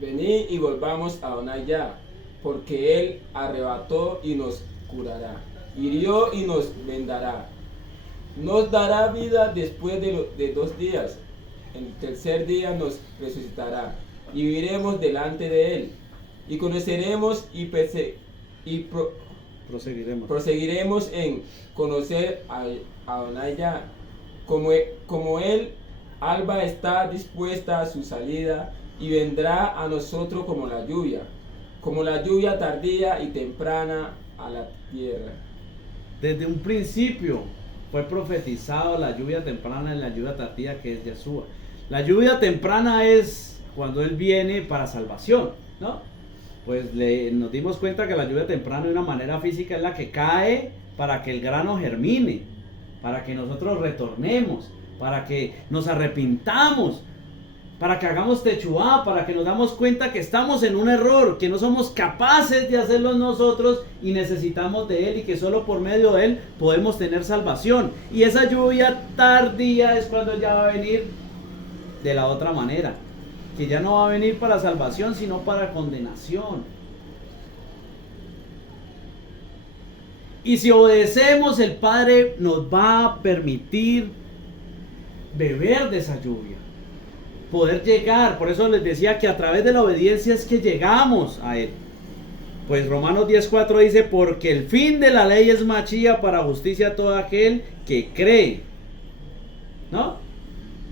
Venid y volvamos a Adonai ya, porque Él arrebató y nos curará, hirió y nos vendará. Nos dará vida después de 2 días. En el tercer día nos resucitará y viviremos delante de Él. Y conoceremos proseguiremos en conocer a Adonai ya. Como Él, alba está dispuesta a su salida y vendrá a nosotros como la lluvia tardía y temprana a la tierra. Desde un principio fue profetizado la lluvia temprana y la lluvia tardía, que es Yeshua. La lluvia temprana es cuando Él viene para salvación, ¿no? Pues nos dimos cuenta que la lluvia temprana de una manera física es la que cae para que el grano germine, para que nosotros retornemos, para que nos arrepintamos, para que hagamos techuá, para que nos damos cuenta que estamos en un error, que no somos capaces de hacerlo nosotros y necesitamos de Él, y que solo por medio de Él podemos tener salvación. Y esa lluvia tardía es cuando ya va a venir de la otra manera, que ya no va a venir para salvación, sino para condenación. Y si obedecemos, el Padre nos va a permitir beber de esa lluvia, poder llegar. Por eso les decía que a través de la obediencia es que llegamos a Él. Pues Romanos 10:4 dice: porque el fin de la ley es machía para justicia a todo aquel que cree, ¿no?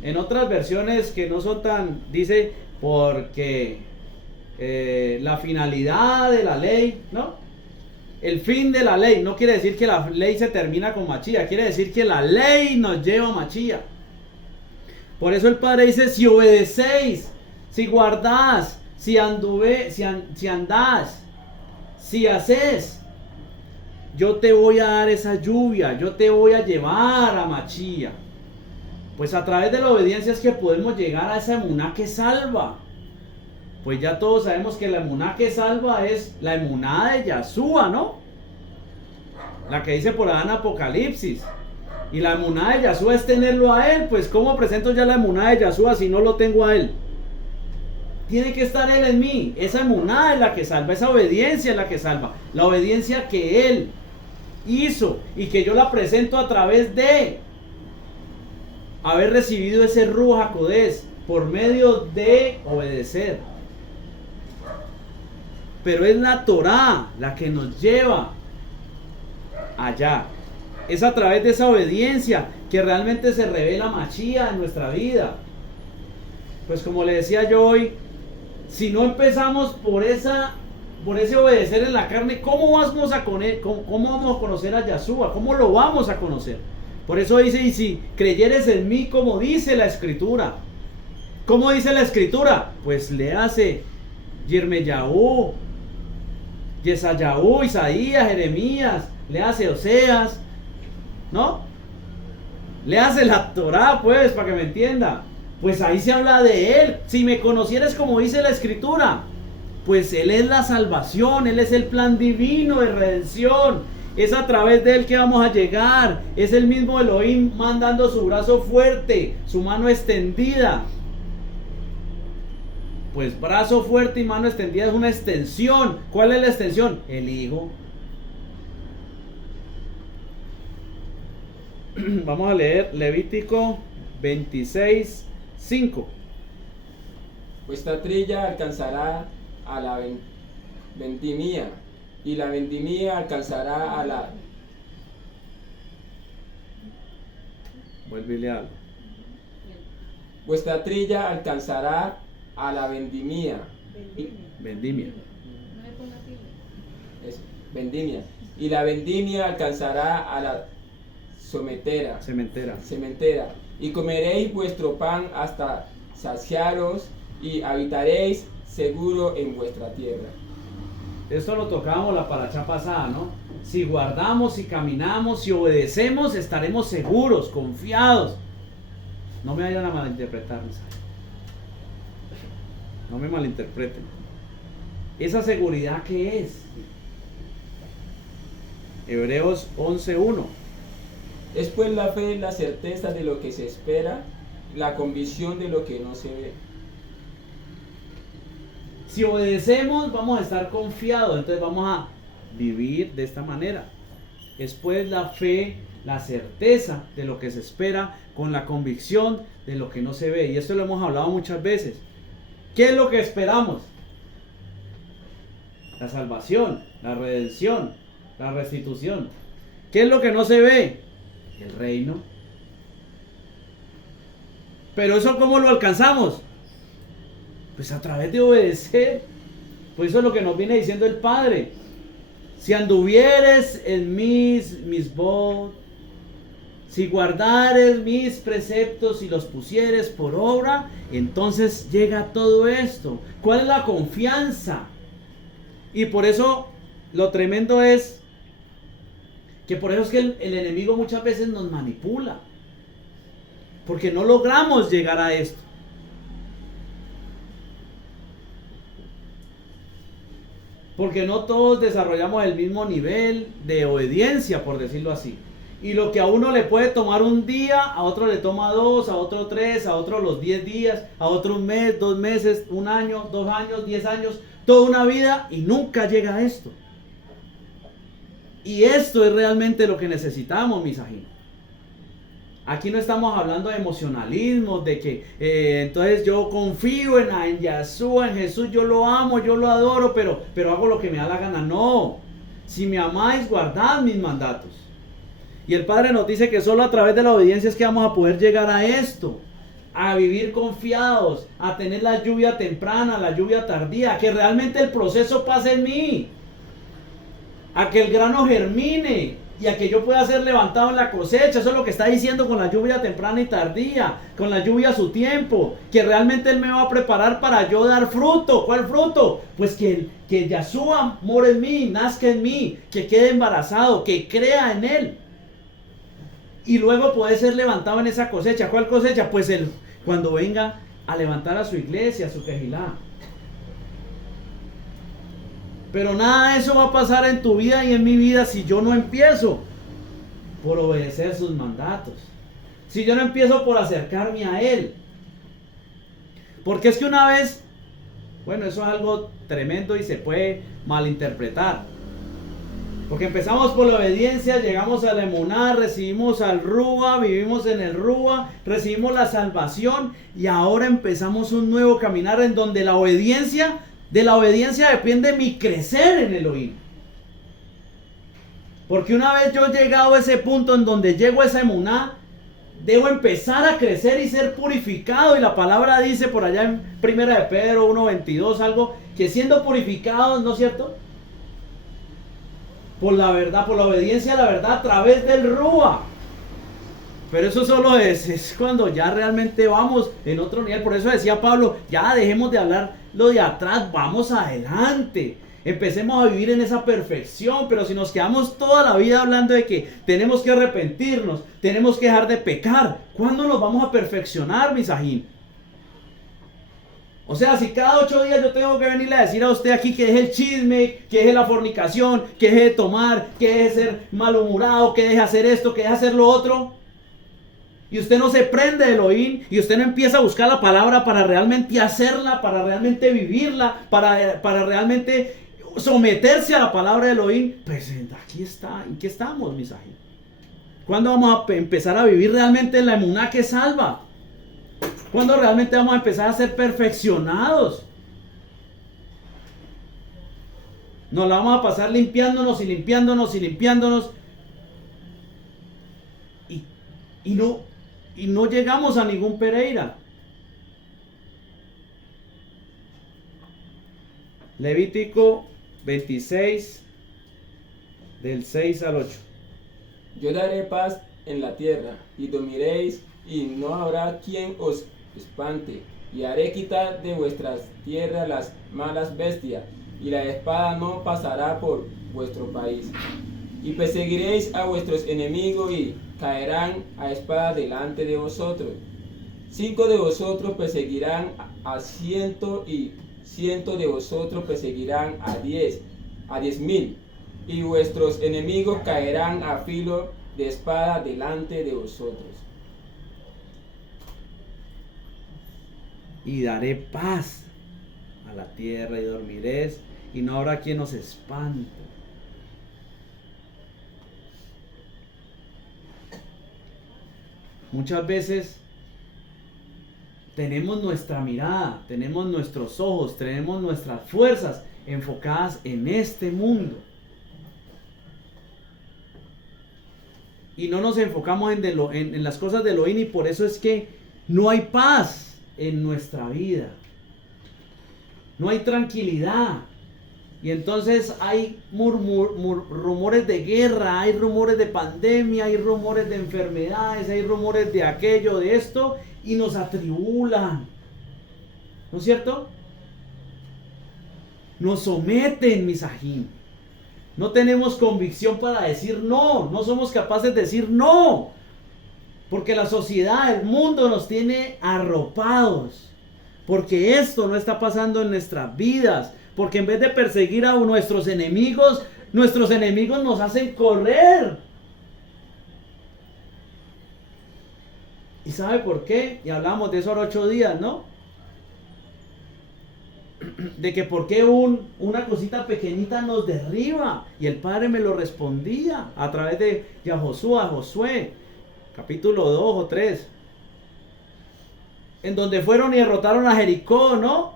En otras versiones que no son tan, dice porque la finalidad de la ley, ¿no? El fin de la ley no quiere decir que la ley se termina con Machía, quiere decir que la ley nos lleva a Machía. Por eso el Padre dice: si obedecéis, si guardás, si andás, si haces, yo te voy a dar esa lluvia, yo te voy a llevar a Machía. Pues a través de la obediencia es que podemos llegar a esa emuná que salva. Pues ya todos sabemos que la emuná que salva es la emuná de Yeshua, ¿no? La que dice por allá en Apocalipsis: Y la emuná de Yahshua es tenerlo a él. Pues ¿cómo presento ya la emuná de Yahshua si no lo tengo a él? Tiene que estar él en mí. Esa emuná es la que salva, esa obediencia es la que salva. La obediencia que él hizo y que yo la presento a través de haber recibido ese Ruach HaKodesh por medio de obedecer. Pero es la Torá la que nos lleva allá. Es a través de esa obediencia que realmente se revela Mashiach en nuestra vida. Pues como le decía yo hoy, si no empezamos por ese obedecer en la carne, ¿cómo vamos a conocer a Yahshua? ¿Cómo lo vamos a conocer? Por eso dice, y si creyeres en mí, como dice la Escritura. ¿Cómo dice la Escritura? Pues le hace Yirmeyahu, Yesayahu, Isaías, Jeremías, le hace Oseas, ¿no? Le hace la Torá, pues, para que me entienda. Pues ahí se habla de él. Si me conocieras como dice la Escritura, pues él es la salvación, él es el plan divino de redención. Es a través de él que vamos a llegar. Es el mismo Elohim mandando su brazo fuerte, su mano extendida. Pues brazo fuerte y mano extendida es una extensión. ¿Cuál es la extensión? El Hijo. Vamos a leer Levítico 26:5. Vuestra trilla alcanzará a la vendimia, y la vendimia alcanzará a la... Vuelve algo. Vuestra trilla alcanzará a la vendimia. Vendimia. Es vendimia. Y la vendimia alcanzará a la sementera. Y comeréis vuestro pan hasta saciaros y habitaréis seguro en vuestra tierra. Esto lo tocábamos la paracha pasada, ¿no? Si guardamos, si caminamos, si obedecemos, estaremos seguros, confiados. No me vayan a malinterpretar, no me malinterpreten. ¿Esa seguridad qué es? Hebreos 11:1. Es pues la fe, la certeza de lo que se espera, la convicción de lo que no se ve. Si obedecemos, vamos a estar confiados, entonces vamos a vivir de esta manera. Es pues la fe, la certeza de lo que se espera, con la convicción de lo que no se ve. Y esto lo hemos hablado muchas veces. ¿Qué es lo que esperamos? La salvación, la redención, la restitución. ¿Qué es lo que no se ve? El reino. Pero eso ¿cómo lo alcanzamos? Pues a través de obedecer. Pues eso es lo que nos viene diciendo el Padre. Si anduvieres en mis votos, si guardares mis preceptos y los pusieres por obra, entonces llega todo esto. ¿Cuál es la confianza? Y por eso lo tremendo es que por eso es que el enemigo muchas veces nos manipula. Porque no logramos llegar a esto. Porque no todos desarrollamos el mismo nivel de obediencia, por decirlo así. Y lo que a uno le puede tomar un día, a otro le toma 2, a otro 3, a otro los 10 días, a otro un mes, 2 meses, 1 año, 2 años, 10 años, toda una vida y nunca llega a esto. Y esto es realmente lo que necesitamos, mis ajinos. Aquí no estamos hablando de emocionalismo, de que entonces yo confío en Yahshua, en Jesús, yo lo amo, yo lo adoro, pero hago lo que me da la gana. No, si me amáis, guardad mis mandatos. Y el Padre nos dice que solo a través de la obediencia es que vamos a poder llegar a esto, a vivir confiados, a tener la lluvia temprana, la lluvia tardía, a que realmente el proceso pase en mí, a que el grano germine y a que yo pueda ser levantado en la cosecha. Eso es lo que está diciendo con la lluvia temprana y tardía, con la lluvia a su tiempo, que realmente Él me va a preparar para yo dar fruto. ¿Cuál fruto? Pues que Yahshua more en mí, nazca en mí, que quede embarazado, que crea en Él. Y luego puede ser levantado en esa cosecha. ¿Cuál cosecha? Pues cuando venga a levantar a su iglesia, a su quejilá. Pero nada de eso va a pasar en tu vida y en mi vida si yo no empiezo. por obedecer sus mandatos. Si yo no empiezo por acercarme a Él. Porque es que una vez, bueno, eso es algo tremendo y se puede malinterpretar. Porque empezamos por la obediencia, llegamos a la emuná, recibimos al Rúa, vivimos en el Rúa, recibimos la salvación y ahora empezamos un nuevo caminar en donde de la obediencia depende mi crecer en Elohim. Porque una vez yo he llegado a ese punto en donde llego a esa emuná, debo empezar a crecer y ser purificado. Y la palabra dice por allá en 1 de Pedro 1:22 algo, que siendo purificados, ¿no es cierto? Por la verdad, por la obediencia a la verdad a través del Rúa. Pero eso solo es cuando ya realmente vamos en otro nivel. Por eso decía Pablo, ya dejemos de hablar lo de atrás, vamos adelante. Empecemos a vivir en esa perfección. Pero si nos quedamos toda la vida hablando de que tenemos que arrepentirnos, tenemos que dejar de pecar, ¿cuándo nos vamos a perfeccionar, Misajín? O sea, si cada 8 días yo tengo que venirle a decir a usted aquí que deje el chisme, que deje la fornicación, que deje de tomar, que deje de ser malhumorado, que deje de hacer esto, que deje de hacer lo otro, y usted no se prende de Elohim, y usted no empieza a buscar la palabra para realmente hacerla, para realmente vivirla, para realmente someterse a la palabra de Elohim, pues aquí está, ¿en qué estamos, Misajín? ¿Cuándo vamos a empezar a vivir realmente en la emuná que salva? ¿Cuándo realmente vamos a empezar a ser perfeccionados? Nos la vamos a pasar limpiándonos y limpiándonos y limpiándonos. Y no llegamos a ningún Pereira. Levítico 26, del 6 al 8. Yo daré paz en la tierra, y dormiréis, y no habrá quien os espante, y haré quitar de vuestras tierras las malas bestias, y la espada no pasará por vuestro país. Y perseguiréis a vuestros enemigos, y caerán a espada delante de vosotros. 5 de vosotros perseguirán a 100, y 100 de vosotros perseguirán a 10,000, y vuestros enemigos caerán a filo de espada delante de vosotros. Y daré paz a la tierra y dormiréis, y no habrá quien os espante. Muchas veces tenemos nuestra mirada, tenemos nuestros ojos, tenemos nuestras fuerzas enfocadas en este mundo. Y no nos enfocamos en las cosas de Elohim, y por eso es que no hay paz en nuestra vida. No hay tranquilidad. Y entonces hay rumores de guerra, hay rumores de pandemia, hay rumores de enfermedades, hay rumores de aquello, de esto, y nos atribulan. ¿No es cierto? Nos someten, Misajín. No tenemos convicción para decir no, no somos capaces de decir no. Porque la sociedad, el mundo nos tiene arropados. Porque esto no está pasando en nuestras vidas. Porque en vez de perseguir a nuestros enemigos nos hacen correr. ¿Y sabe por qué? Y hablamos de eso ahora 8 días, ¿no? De que por qué una cosita pequeñita nos derriba. Y el Padre me lo respondía a través de Josué, capítulo 2 o 3. En donde fueron y derrotaron a Jericó, ¿no?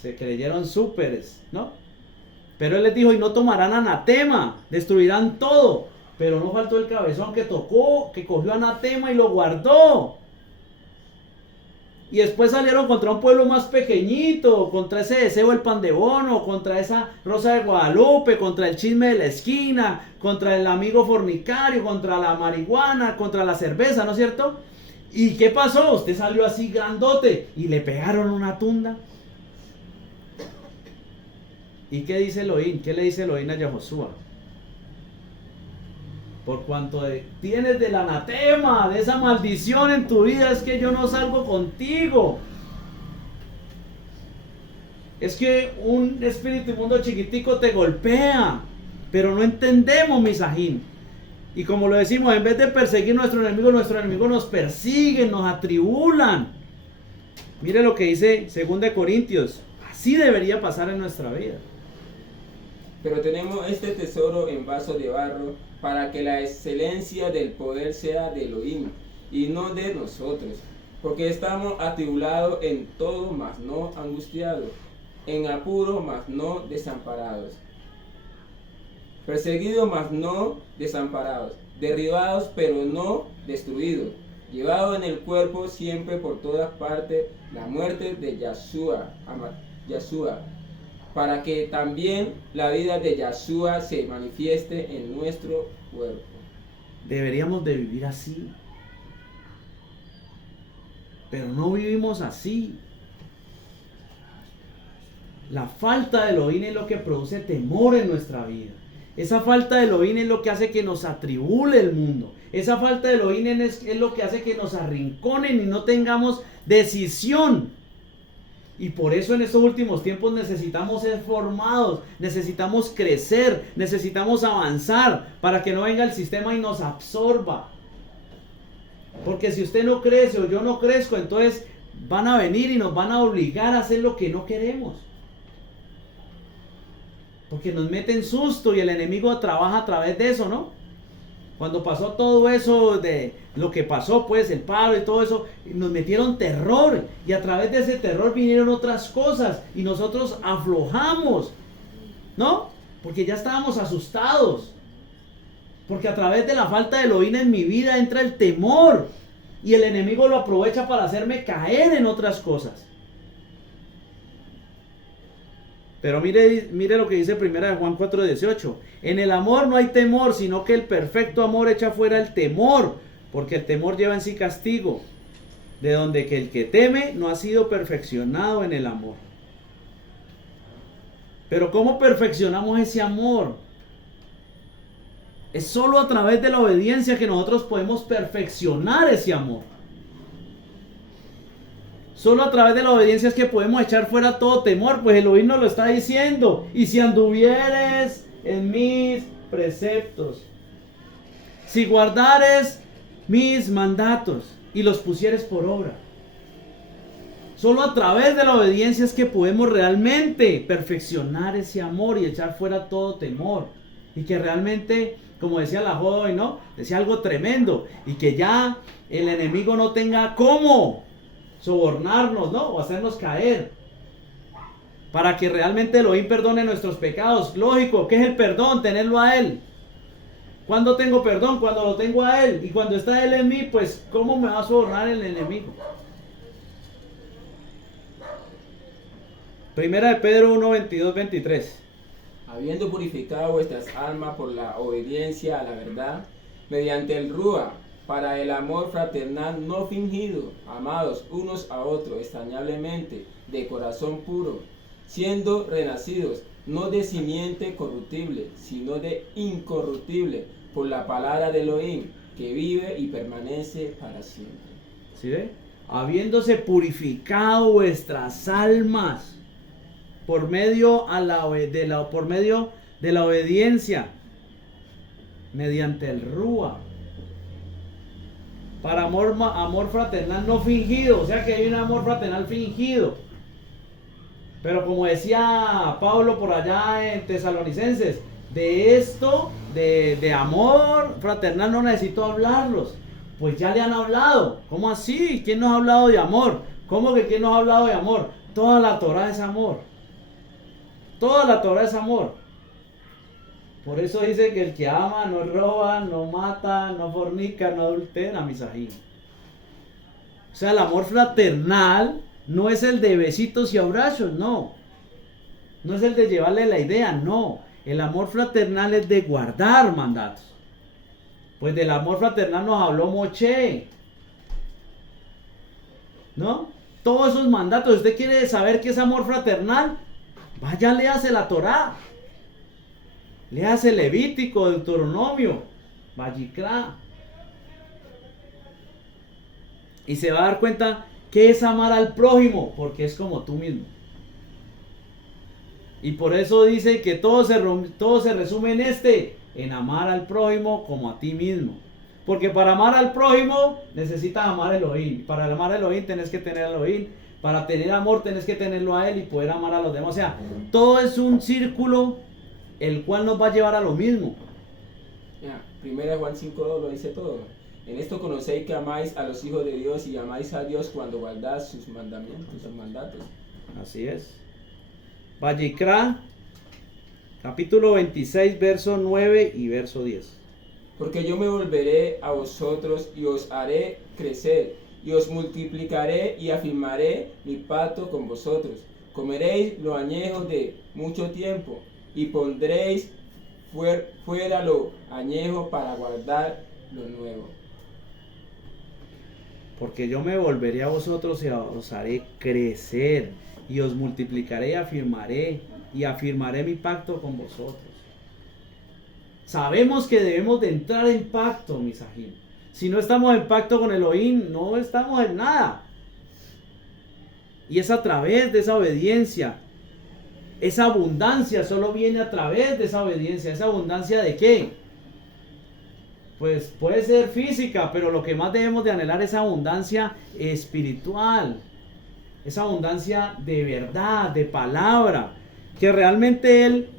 Se creyeron súperes, ¿no? Pero él les dijo, y no tomarán anatema, destruirán todo. Pero no faltó el cabezón que cogió anatema y lo guardó. Y después salieron contra un pueblo más pequeñito, contra ese deseo del pan de bono, contra esa Rosa de Guadalupe, contra el chisme de la esquina, contra el amigo fornicario, contra la marihuana, contra la cerveza, ¿no es cierto? ¿Y qué pasó? Usted salió así grandote y le pegaron una tunda. ¿Y qué dice Elohim? ¿Qué le dice Elohim a Yahoshua? Por cuanto tienes del anatema, de esa maldición en tu vida, es que yo no salgo contigo. Es que un espíritu inmundo chiquitico te golpea, pero no entendemos, Misajín, Y como lo decimos, en vez de perseguir nuestro enemigo nos persiguen, nos atribulan. Mire lo que dice 2 Corintios. Así debería pasar en nuestra vida. Pero tenemos este tesoro en vaso de barro, para que la excelencia del poder sea de Elohim, y no de nosotros. Porque estamos atribulados en todo, mas no angustiados, en apuro, mas no desamparados, perseguidos, mas no desamparados, derribados, pero no destruidos, llevados en el cuerpo siempre por todas partes la muerte de Yahshua, para que también la vida de Yahshua se manifieste en nuestro cuerpo. Deberíamos de vivir así. Pero no vivimos así. La falta de Elohim es lo que produce temor en nuestra vida. Esa falta de Elohim es lo que hace que nos atribule el mundo. Esa falta de Elohim es lo que hace que nos arrinconen y no tengamos decisión. Y por eso en estos últimos tiempos necesitamos ser formados, necesitamos crecer, necesitamos avanzar para que no venga el sistema y nos absorba. Porque si usted no crece o yo no crezco, entonces van a venir y nos van a obligar a hacer lo que no queremos. Porque nos meten susto y el enemigo trabaja a través de eso, ¿no? Cuando pasó todo eso de lo que pasó, pues el paro y todo eso, nos metieron terror. Y a través de ese terror vinieron otras cosas y nosotros aflojamos, ¿no? Porque ya estábamos asustados. Porque a través de la falta de Elohim en mi vida entra el temor. Y el enemigo lo aprovecha para hacerme caer en otras cosas. Pero mire lo que dice 1 Juan 4:18. En el amor no hay temor, sino que el perfecto amor echa fuera el temor. Porque el temor lleva en sí castigo. De donde que el que teme no ha sido perfeccionado en el amor. Pero ¿cómo perfeccionamos ese amor? Es solo a través de la obediencia que nosotros podemos perfeccionar ese amor. Solo a través de la obediencia es que podemos echar fuera todo temor, pues Elohim nos lo está diciendo. Y si anduvieres en mis preceptos, si guardares mis mandatos y los pusieres por obra. Solo a través de la obediencia es que podemos realmente perfeccionar ese amor y echar fuera todo temor. Y que realmente, como decía la joven, ¿no? Decía algo tremendo. Y que ya el enemigo no tenga cómo sobornarnos, ¿no? O hacernos caer. Para que realmente Elohim perdone nuestros pecados. Lógico, ¿qué es el perdón? Tenerlo a Él. ¿Cuándo tengo perdón? Cuando lo tengo a Él. Y cuando está Él en mí, pues ¿cómo me va a sobornar el enemigo? Primera de Pedro 1, 22, 23. Habiendo purificado vuestras almas por la obediencia a la verdad, mediante el Rúa, para el amor fraternal no fingido, amados unos a otros extrañablemente, de corazón puro, siendo renacidos, no de simiente corruptible, sino de incorruptible, por la palabra de Elohim, que vive y permanece para siempre. ¿Sí ve? Habiéndose purificado vuestras almas por medio de la obediencia, mediante el Rúa, para amor fraternal no fingido. O sea que hay un amor fraternal fingido. Pero como decía Pablo por allá en Tesalonicenses, de esto, de amor fraternal no necesito hablarlos. Pues ya le han hablado. ¿Cómo así? ¿Quién nos ha hablado de amor? ¿Cómo que quién nos ha hablado de amor? Toda la Torá es amor. Toda la Torá es amor. Por eso dice que el que ama no roba, no mata, no fornica, no adultera, misajín. O sea, el amor fraternal no es el de besitos y abrazos, no. No es el de llevarle la idea, no. El amor fraternal es de guardar mandatos. Pues del amor fraternal nos habló Moche, ¿no? Todos esos mandatos. ¿Usted quiere saber qué es amor fraternal? Vaya, léase la Torá. Léase Levítico, Deuteronomio, Vayikra. Y se va a dar cuenta que es amar al prójimo, porque es como tú mismo. Y por eso dice que todo se resume en amar al prójimo como a ti mismo. Porque para amar al prójimo necesitas amar a Elohim. Para amar a Elohim tenés que tener a Elohim. Para tener amor tenés que tenerlo a él y poder amar a los demás. O sea, todo es un círculo el cual nos va a llevar a lo mismo. Ya, 1 Juan 5:2 lo dice todo. En esto conocéis que amáis a los hijos de Dios y amáis a Dios cuando guardáis sus mandamientos, sus mandatos. Así es. Vayikra, capítulo 26, verso 9 y verso 10. Porque yo me volveré a vosotros y os haré crecer, y os multiplicaré y afirmaré mi pacto con vosotros. Comeréis lo añejo de mucho tiempo, y pondréis fuera lo añejo para guardar lo nuevo. Porque yo me volveré a vosotros y os haré crecer, y os multiplicaré y afirmaré mi pacto con vosotros. Sabemos que debemos de entrar en pacto, Misajín. Si no estamos en pacto con Elohim, no estamos en nada. Y es a través de esa obediencia. Esa abundancia solo viene a través de esa obediencia. ¿Esa abundancia de qué? Pues puede ser física, pero lo que más debemos de anhelar es abundancia espiritual. Esa abundancia de verdad, de palabra. Que realmente Él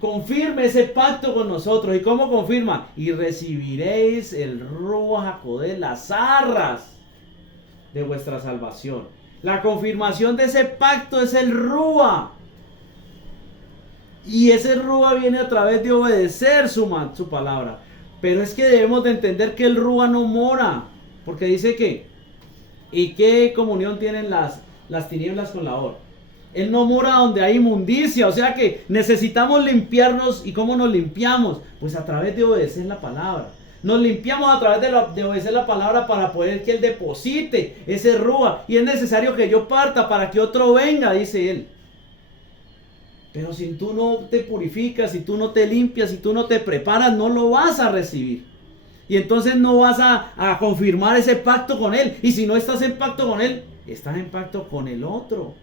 confirme ese pacto con nosotros. ¿Y cómo confirma? Y recibiréis el Ruach HaKodesh, las arras de vuestra salvación. La confirmación de ese pacto es el Ruach. Y ese Ruach viene a través de obedecer su palabra. Pero es que debemos de entender que el Ruach no mora. Porque dice que, ¿y qué comunión tienen las tinieblas con la hora? Él no mora donde hay inmundicia. O sea que necesitamos limpiarnos. ¿Y cómo nos limpiamos? Pues a través de obedecer la palabra. Nos limpiamos a través de obedecer la palabra para poder que Él deposite ese Ruach. Y es necesario que yo parta para que otro venga, dice Él. Pero si tú no te purificas, si tú no te limpias, si tú no te preparas, no lo vas a recibir. Y entonces no vas a confirmar ese pacto con Él. Y si no estás en pacto con Él, estás en pacto con el otro.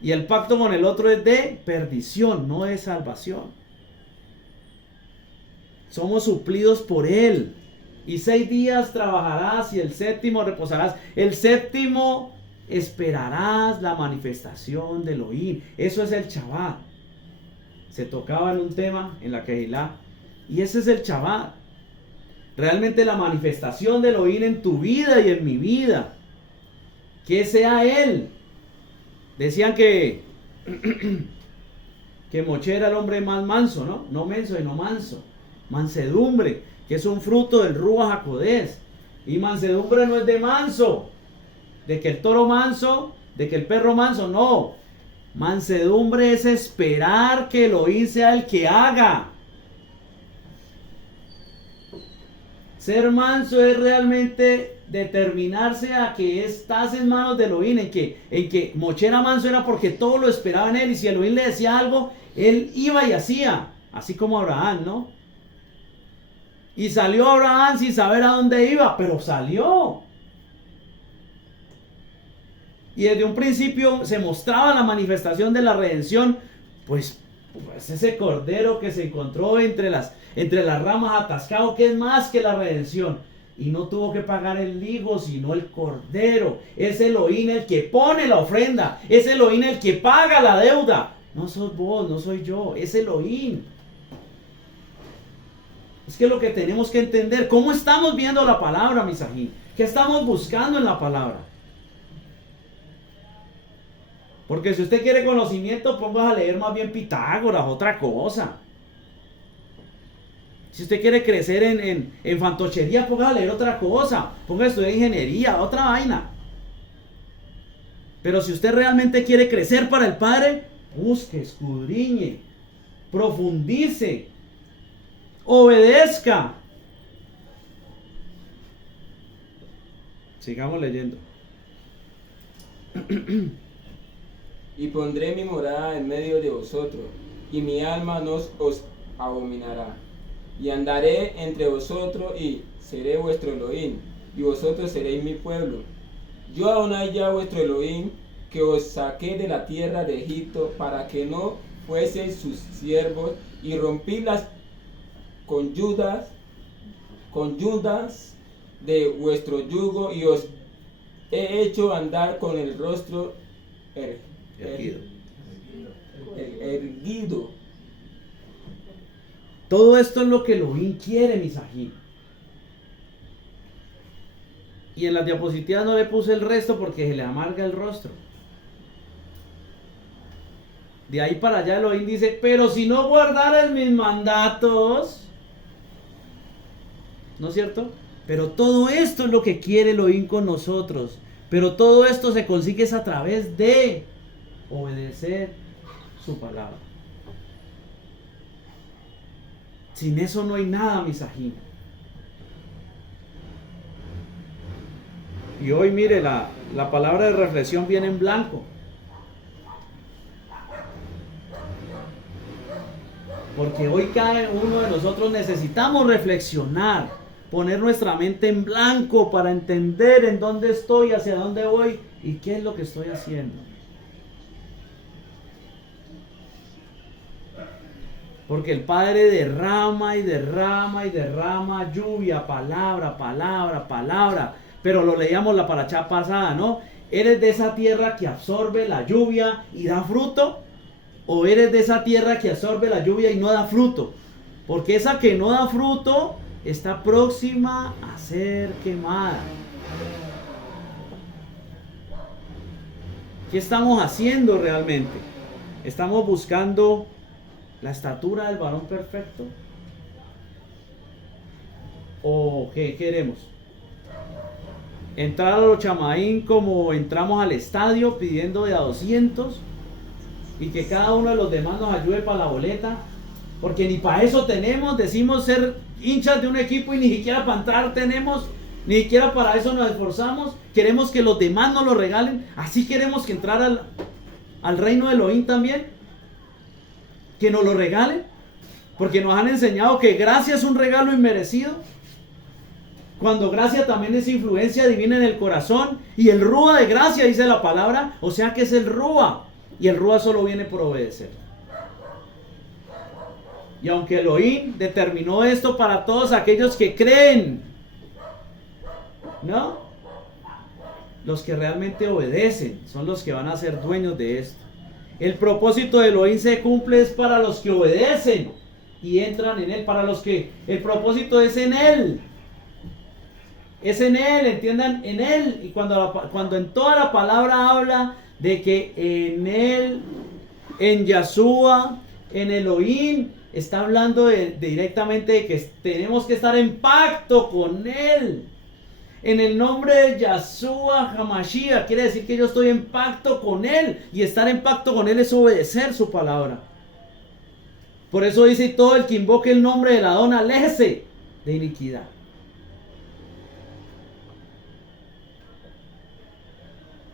Y el pacto con el otro es de perdición, no de salvación. Somos suplidos por Él. Y 6 días trabajarás y el 7º reposarás. El 7º esperarás la manifestación de Elohim. Eso es el Shabbat. Se tocaba en un tema en la Kehilá. Y ese es el Shabbat. Realmente la manifestación de Elohim en tu vida y en mi vida. Que sea Él. Decían que Moshe era el hombre más manso, ¿no? No menso, sino manso. Mansedumbre, que es un fruto del Ruach HaKodesh. Y mansedumbre no es de manso, de que el toro manso, de que el perro manso, no. Mansedumbre es esperar que Elohim sea el que haga. Ser manso es realmente determinarse a que estás en manos de Elohim, en que Moshe era manso era porque todo lo esperaba en él, y si Elohim le decía algo, él iba y hacía, así como Abraham, ¿no? Y salió Abraham sin saber a dónde iba, pero salió. Y desde un principio se mostraba la manifestación de la redención, pues ese cordero que se encontró entre las ramas atascado, que es más que la redención. Y no tuvo que pagar el hijo, sino el cordero. Es Elohim el que pone la ofrenda. Es Elohim el que paga la deuda. No sos vos, no soy yo, es Elohim. Es que lo que tenemos que entender, ¿cómo estamos viendo la palabra, Misajín? ¿Qué estamos buscando en la palabra? Porque si usted quiere conocimiento, póngase a leer más bien Pitágoras, otra cosa. Si usted quiere crecer en fantochería, póngase a leer otra cosa. Póngase a estudiar ingeniería, otra vaina. Pero si usted realmente quiere crecer para el Padre, busque, escudriñe, profundice, obedezca. Sigamos leyendo. Y pondré mi morada en medio de vosotros, y mi alma no os abominará. Y andaré entre vosotros, y seré vuestro Elohim, y vosotros seréis mi pueblo. Yo Adonai ya vuestro Elohim, que os saqué de la tierra de Egipto para que no fueseis sus siervos, y rompí las conyudas de vuestro yugo, y os he hecho andar con el rostro erguido. Todo esto es lo que Elohim quiere, Misajín. Y en las diapositivas no le puse el resto porque se le amarga el rostro. De ahí para allá Elohim dice, pero si no guardares mis mandatos, ¿no es cierto? Pero todo esto es lo que quiere Elohim con nosotros. Pero todo esto se consigue es a través de obedecer su palabra. Sin eso no hay nada, Misajín. Y hoy mire, la palabra de reflexión viene en blanco. Porque hoy cada uno de nosotros necesitamos reflexionar, poner nuestra mente en blanco para entender en dónde estoy, hacia dónde voy y qué es lo que estoy haciendo. Porque el Padre derrama y derrama y derrama lluvia, palabra, palabra, palabra. Pero lo leíamos la parachá pasada, ¿no? ¿Eres de esa tierra que absorbe la lluvia y da fruto? ¿O eres de esa tierra que absorbe la lluvia y no da fruto? Porque esa que no da fruto está próxima a ser quemada. ¿Qué estamos haciendo realmente? ¿Estamos buscando la estatura del varón perfecto? ¿O qué queremos? ¿Entrar a los chamaín como entramos al estadio pidiendo de a 200? Y que cada uno de los demás nos ayude para la boleta, porque ni para eso tenemos, decimos ser hinchas de un equipo y ni siquiera para entrar tenemos, ni siquiera para eso nos esforzamos, queremos que los demás nos lo regalen, así queremos que entrar al reino de Elohim también, que nos lo regalen, porque nos han enseñado que gracia es un regalo inmerecido, cuando gracia también es influencia divina en el corazón, y el rúa de gracia dice la palabra, o sea que es el rúa. Y el Rúa solo viene por obedecer. Y aunque Elohim determinó esto para todos aquellos que creen, ¿no? Los que realmente obedecen son los que van a ser dueños de esto. El propósito de Elohim se cumple es para los que obedecen y entran en él. Para los que el propósito es en él. Es en él, entiendan, en él. Y cuando en toda la palabra habla de que en él, en Yahshua, en Elohim, está hablando directamente de que tenemos que estar en pacto con él. En el nombre de Yahshua HaMashiach, quiere decir que yo estoy en pacto con él. Y estar en pacto con él es obedecer su palabra. Por eso dice todo el que invoque el nombre del Adón, aléjese de iniquidad.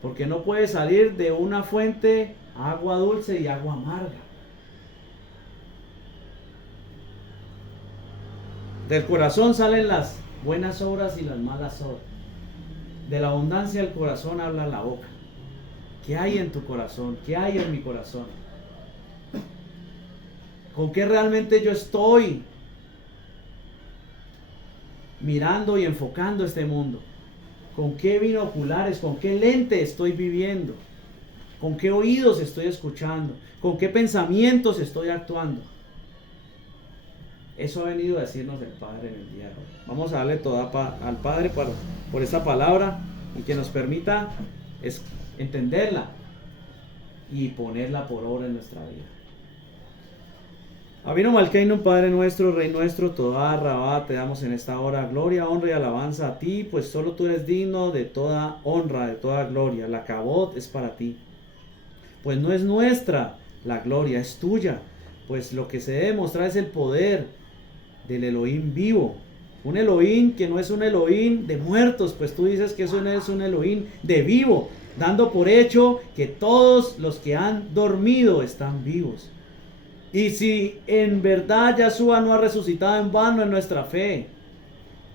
Porque no puede salir de una fuente agua dulce y agua amarga. Del corazón salen las buenas obras y las malas obras. De la abundancia del corazón habla la boca. ¿Qué hay en tu corazón? ¿Qué hay en mi corazón? ¿Con qué realmente yo estoy mirando y enfocando este mundo? ¿Con qué binoculares, con qué lente estoy viviendo? ¿Con qué oídos estoy escuchando? ¿Con qué pensamientos estoy actuando? Eso ha venido a decirnos el Padre en el día de hoy. Vamos a darle toda al Padre por esta palabra y que nos permita entenderla y ponerla por obra en nuestra vida. Avino Malkeinu, Padre nuestro, Rey nuestro, toda Rabá, te damos en esta hora gloria, honra y alabanza a ti, pues solo tú eres digno de toda honra, de toda gloria. La Kabod es para ti, pues no es nuestra la gloria, es tuya, pues lo que se debe mostrar es el poder del Elohim vivo. Un Elohim que no es un Elohim de muertos, pues tú dices que eso no es un Elohim de vivo, dando por hecho que todos los que han dormido están vivos. Y si en verdad Yahshua no ha resucitado en vano en nuestra fe,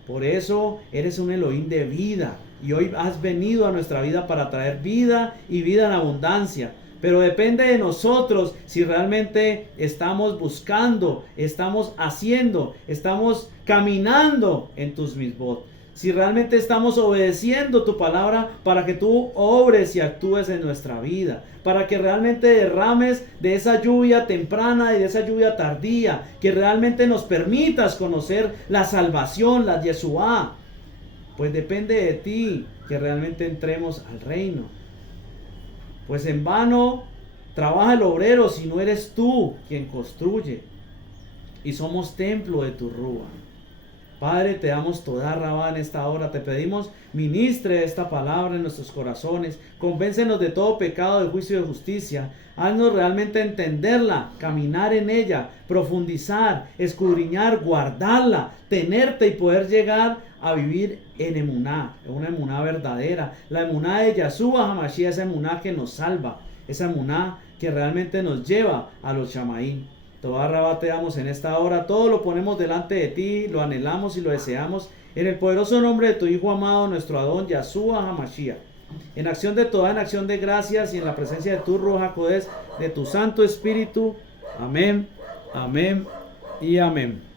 por eso eres un Elohim de vida y hoy has venido a nuestra vida para traer vida y vida en abundancia. Pero depende de nosotros si realmente estamos buscando, estamos haciendo, estamos caminando en tus misbot. Si realmente estamos obedeciendo tu palabra para que tú obres y actúes en nuestra vida. Para que realmente derrames de esa lluvia temprana y de esa lluvia tardía. Que realmente nos permitas conocer la salvación, la Yeshua. Pues depende de ti que realmente entremos al reino. Pues en vano trabaja el obrero si no eres tú quien construye. Y somos templo de tu Rúa. Padre, te damos toda rabá en esta hora. Te pedimos, ministre esta palabra en nuestros corazones. Convéncenos de todo pecado, de juicio y de justicia. Haznos realmente entenderla, caminar en ella, profundizar, escudriñar, guardarla, tenerte y poder llegar a vivir en emuná, una emuná verdadera. La emuná de Yeshua HaMashiach, esa emuná que nos salva, esa emuná que realmente nos lleva a los Shamaín. Toda rabá te damos en esta hora, todo lo ponemos delante de ti, lo anhelamos y lo deseamos en el poderoso nombre de tu Hijo amado, nuestro Adón, Yeshua HaMashiach. En acción de toda, en acción de gracias y en la presencia de tu Ruach HaKodesh, de tu Santo Espíritu. Amén, amén y amén.